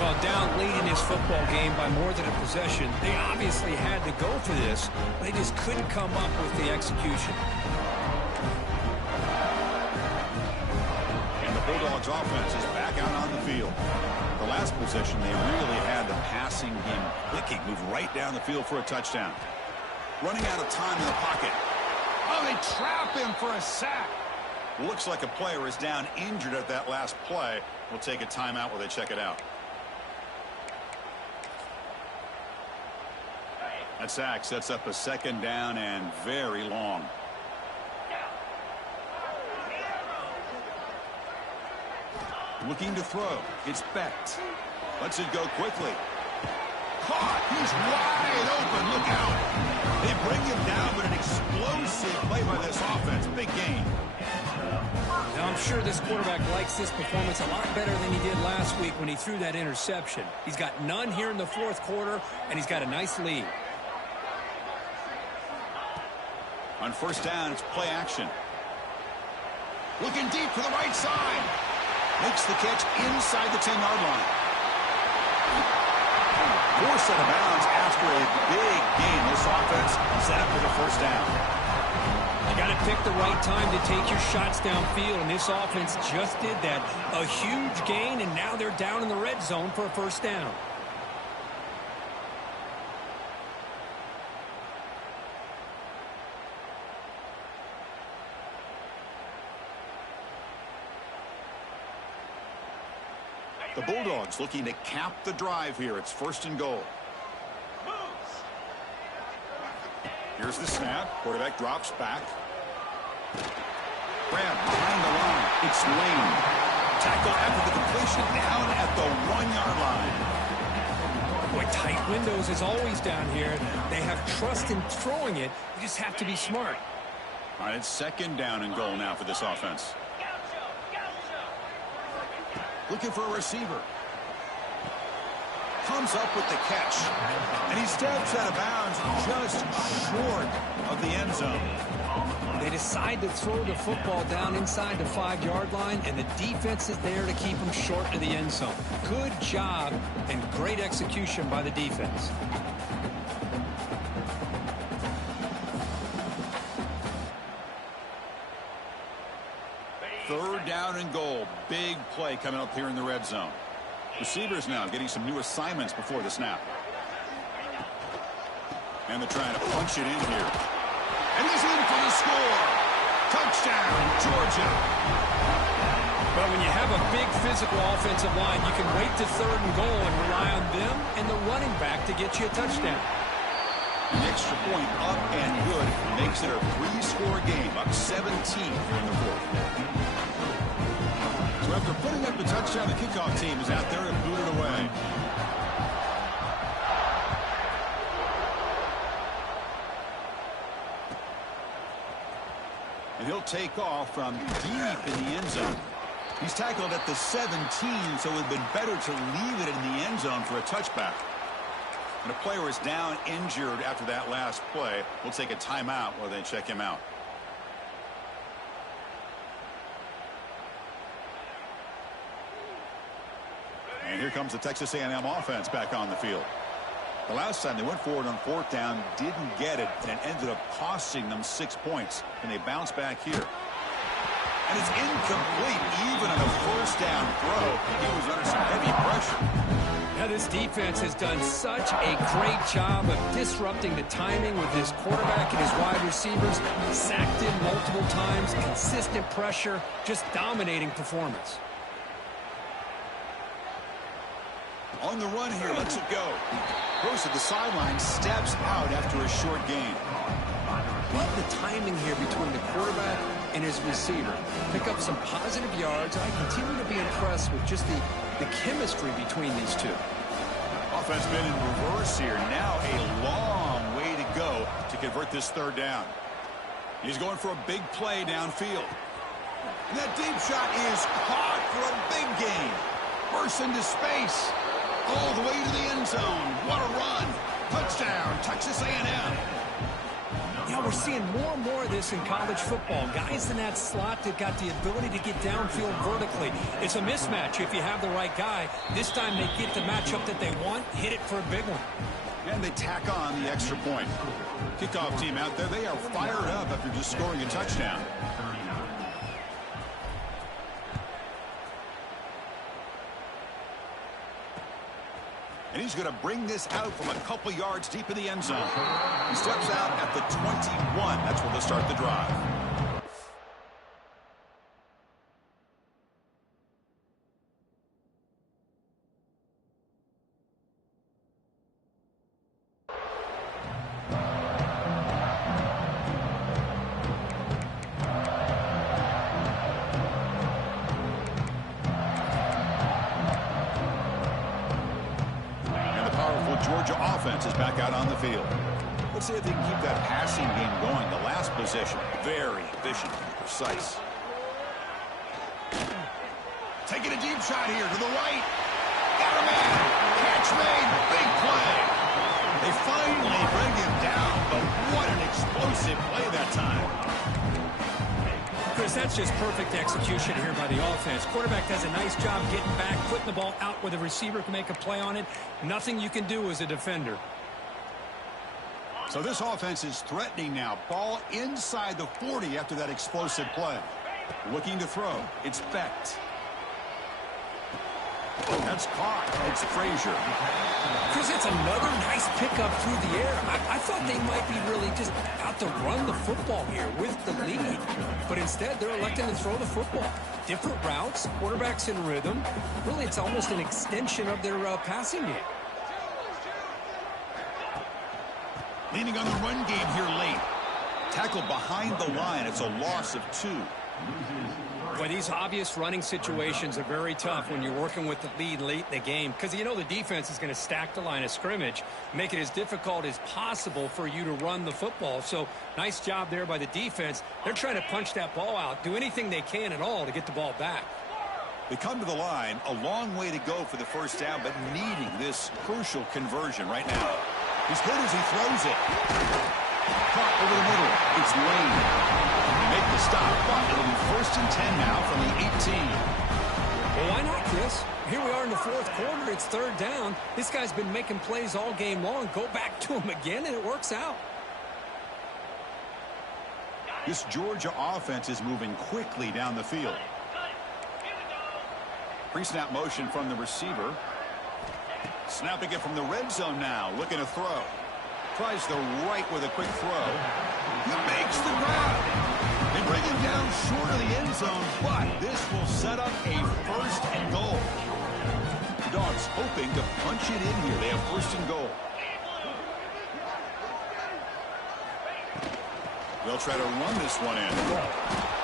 Well, down late in this football game by more than a possession, they obviously had to go for this. They just couldn't come up with the execution. Bulldogs offense is back out on the field. The last possession, they really had the passing game clicking, moved right down the field for a touchdown. Running out of time in the pocket. Oh, they trap him for a sack. Looks like a player is down injured at that last play. We'll take a timeout while they check it out. That sack sets up a 2nd down and very long. Looking to throw. It's Becht. Lets it go quickly. Caught. He's wide open. Look out. They bring him down, but an explosive play by this offense. Big gain. Now, I'm sure this quarterback likes this performance a lot better than he did last week when he threw that interception. He's got none here in the 4th quarter, and he's got a nice lead. On 1st down, it's play action. Looking deep to the right side. Makes the catch inside the 10-yard line. Forced out of bounds after a big gain. This offense set up for the 1st down. You got to pick the right time to take your shots downfield, and this offense just did that. A huge gain, and now they're down in the red zone for a 1st down. The Bulldogs looking to cap the drive here. It's 1st and goal. Here's the snap. Quarterback drops back. Grab behind the line. It's Lane. Tackle after the completion down at the 1-yard line. Boy, tight windows is always down here. They have trust in throwing it. You just have to be smart. All right, it's 2nd down and goal now for this offense. Looking for a receiver. Comes up with the catch. And he steps out of bounds just short of the end zone. They decide to throw the football down inside the 5-yard line, and the defense is there to keep them short of the end zone. Good job and great execution by the defense. 3rd down and goal. Big play coming up here in the red zone. Receivers now getting some new assignments before the snap. And they're trying to punch it in here. And he's in for the score. Touchdown, Georgia. But when you have a big physical offensive line, you can wait to 3rd and goal and rely on them and the running back to get you a touchdown. An extra point up and good makes it a 3-score game, up 17 here in the 4th. So after putting up the touchdown, the kickoff team is out there and boot it away. And he'll take off from deep in the end zone. He's tackled at the 17, so it would have been better to leave it in the end zone for a touchback. And a player is down injured after that last play. We'll take a timeout while they check him out. here comes the Texas A&M offense back on the field. The last time they went forward on fourth down, didn't get it, and it ended up costing them 6 points. And they bounce back here. And it's incomplete, even on a first down throw. He was under some heavy pressure. Now, this defense has done such a great job of disrupting the timing with his quarterback and his wide receivers. Sacked him multiple times, consistent pressure, just dominating performance. On the run here, lets it go. Goes to the sideline, steps out after a short gain. Love the timing here between the quarterback and his receiver. Pick up some positive yards. I continue to be impressed with just the chemistry between these two. Offense been in reverse here. Now a long way to go to convert this third down. He's going for a big play downfield. And that deep shot is caught for a big gain. Bursts into space. All the way to the end zone. What a run. Touchdown, Texas A&M. Yeah, we're seeing more and more of this in college football. Guys in that slot that got the ability to get downfield vertically. It's a mismatch if you have the right guy. This time they get the matchup that they want, hit it for a big one. And they tack on the extra point. Kickoff team out there, they are fired up after just scoring a touchdown. And he's going to bring this out from a couple yards deep in the end zone. He steps out at the 21. That's where they'll start the drive. Georgia offense is back out on the field. Let's see if they can keep that passing game going. The last possession, very efficient and precise. Taking a deep shot here to the right. Got a man. Catch made. Big play. They finally bring him down, but what an explosive play that time. Chris, that's just perfect execution here by the offense. Quarterback does a nice job getting back, putting the ball out where the receiver can make a play on it. Nothing you can do as a defender. So this offense is threatening now. Ball inside the 40 after that explosive play. Looking to throw. It's Becht. That's caught. It's Frazier. Chris, it's another nice pickup through the air. I thought they might be really just out to run the football here with the lead. But instead, they're electing to throw the football. Different routes, quarterbacks in rhythm. Really, it's almost an extension of their passing game. Leaning on the run game here late. Tackled behind the line. It's a loss of 2. Boy, these obvious running situations are very tough when you're working with the lead late in the game because you know the defense is going to stack the line of scrimmage, make it as difficult as possible for you to run the football. So nice job there by the defense. They're trying to punch that ball out, do anything they can at all to get the ball back. They come to the line, a long way to go for the first down, but needing this crucial conversion right now. He's good as he throws it. Caught over the middle. It's Lane. Make the stop, but it'll be 1st and 10 now from the 18. Well, why not, Chris? Here we are in the 4th quarter. It's 3rd down. This guy's been making plays all game long. Go back to him again, and it works out. This Georgia offense is moving quickly down the field. Pre-snap motion from the receiver. Snapping it from the red zone now. Looking to throw. Tries the right with a quick throw. He makes the grab. They bring him down short of the end zone, but this will set up a 1st and goal. The Dogs hoping to punch it in here. They have 1st and goal. They'll try to run this one in.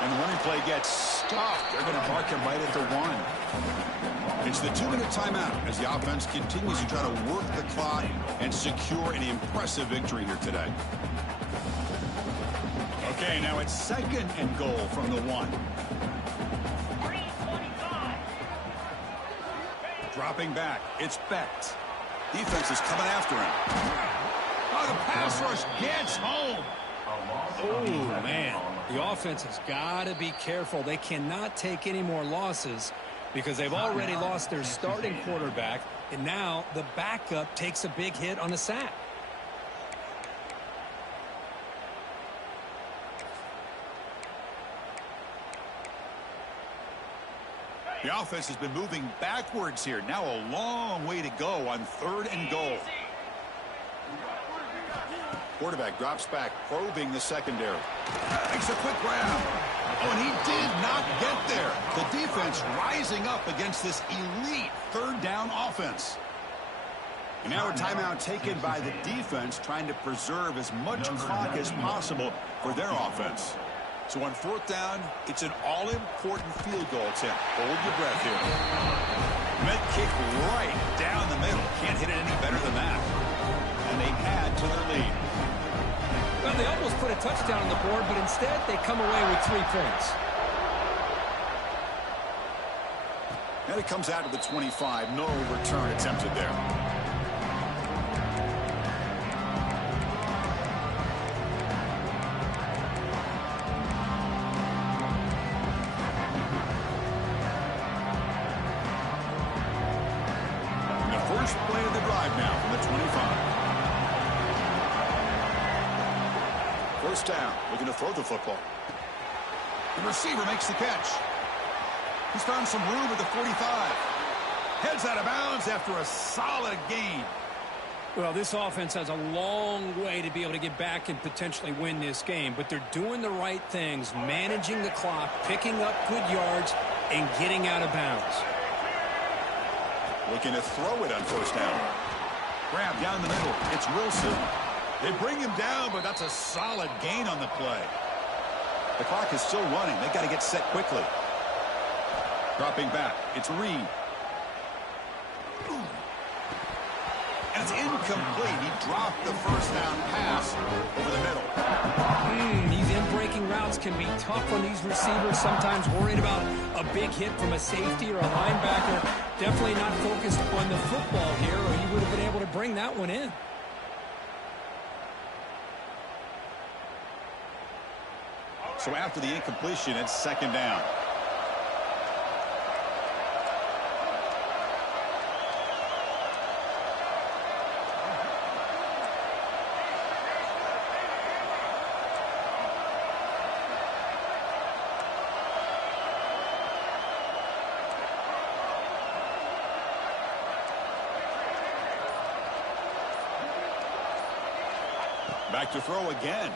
And the running play gets stopped. They're going to mark him right at the 1. It's the 2-minute timeout as the offense continues to try to work the clock and secure an impressive victory here today. Okay, now it's 2nd and goal from the 1. Dropping back, it's Becht. Defense is coming after him. Oh, the pass rush gets home. Oh, man. The offense has got to be careful. They cannot take any more losses because they've already lost their starting quarterback, and now the backup takes a big hit on a sack. The offense has been moving backwards here. Now a long way to go on 3rd and goal. Quarterback drops back, probing the secondary. Makes a quick grab. Oh, and he did not get there. The defense rising up against this elite 3rd down offense. And now a timeout taken by the defense, trying to preserve as much clock as possible for their offense. So on 4th down, it's an all-important field goal attempt. Hold your breath here. Med kick right down the middle. Can't hit it any better than that. And they add to their lead. Well, they almost put a touchdown on the board, but instead they come away with 3 points. And it comes out to the 25. No return attempted there. Play of the drive now from the 25. 1st down, looking to throw the football. The receiver makes the catch. He's found some room at the 45. Heads out of bounds after a solid gain. Well, this offense has a long way to be able to get back and potentially win this game, but they're doing the right things, managing the clock, picking up good yards, and getting out of bounds. Looking to throw it on 1st down. Grab down the middle. It's Wilson. They bring him down, but that's a solid gain on the play. The clock is still running. They got to get set quickly. Dropping back. It's Reed. And it's incomplete. He dropped the 1st down pass over the middle. These in-breaking routes can be tough on these receivers, sometimes worried about a big hit from a safety or a linebacker. Definitely not focused on the football here, or he would have been able to bring that one in. So after the incompletion, it's 2nd down. Back to throw again.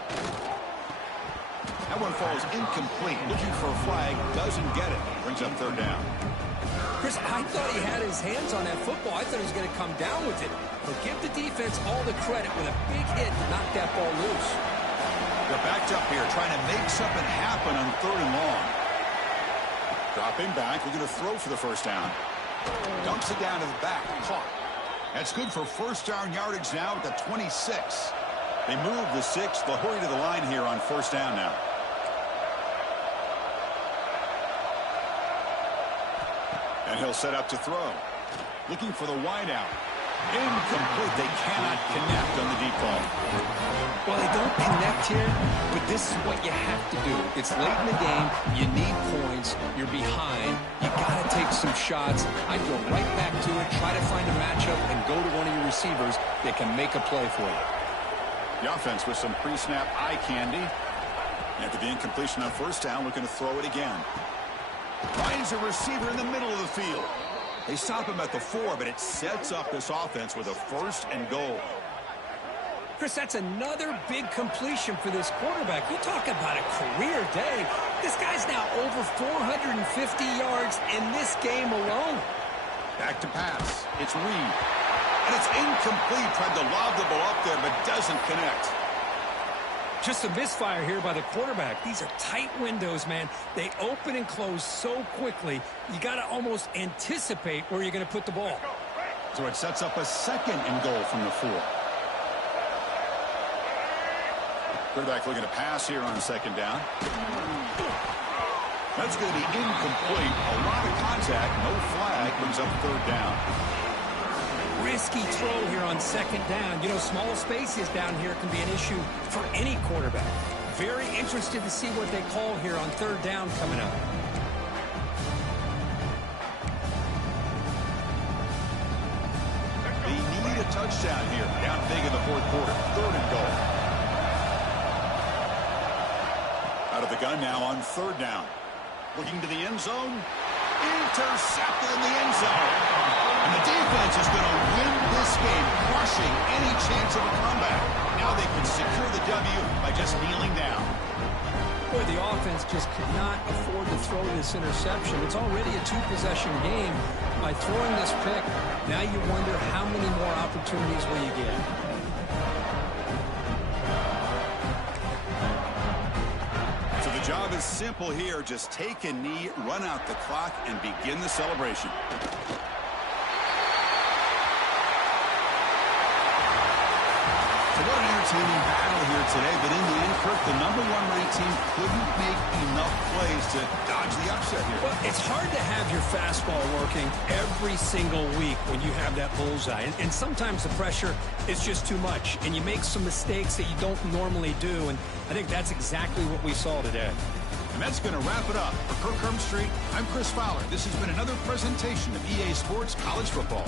That one falls incomplete. Looking for a flag. Doesn't get it. Brings up 3rd down. Chris, I thought he had his hands on that football. I thought he was going to come down with it. But give the defense all the credit with a big hit to knock that ball loose. They're backed up here, trying to make something happen on 3rd and long. Dropping back. We're going to throw for the 1st down. Dumps it down to the back. Caught. That's good for 1st down yardage now at the 26. They move the 6. They'll hurry to the line here on 1st down now. And he'll set up to throw. Looking for the wideout. Incomplete. They cannot connect on the deep ball. Well, they don't connect here, but this is what you have to do. It's late in the game. You need points. You're behind. You got to take some shots. I'd go right back to it, try to find a matchup, and go to one of your receivers that can make a play for you. The offense with some pre-snap eye candy. After the incompletion on 1st down, looking to throw it again. Finds a receiver in the middle of the field. They stop him at the 4, but it sets up this offense with a 1st and goal. Chris, that's another big completion for this quarterback. You talk about a career day. This guy's now over 450 yards in this game alone. Back to pass. It's Reed. And it's incomplete. Tried to lob the ball up there, but doesn't connect. Just a misfire here by the quarterback. These are tight windows, man. They open and close so quickly, you got to almost anticipate where you're going to put the ball. So it sets up a 2nd and goal from the 4. Quarterback looking to pass here on 2nd down. That's going to be incomplete. A lot of contact, no flag, brings up 3rd down. Risky throw here on 2nd down. You know, small spaces down here can be an issue for any quarterback. Very interested to see what they call here on 3rd down coming up. touchdown here. Down big in the fourth quarter. 3rd and goal. Out of the gun now on 3rd down. Looking to the end zone. Intercepted in the end zone. And the defense is going to win this game, crushing any chance of a comeback. Now they can secure the W by just kneeling down. Boy, the offense just could not afford to throw this interception. It's already a 2-possession game. By throwing this pick, now you wonder how many more opportunities will you get. So the job is simple here. Just take a knee, run out the clock, and begin the celebration. So what an entertaining battle here today, but in the end, Kirk, the number 1 ranked team couldn't make enough plays to dodge the upset here. Well, it's hard to have your fastball working every single week when you have that bullseye. And sometimes the pressure is just too much, and you make some mistakes that you don't normally do. And I think that's exactly what we saw today. And that's going to wrap it up. For Kirk Herbstreit, I'm Chris Fowler. This has been another presentation of EA Sports College Football.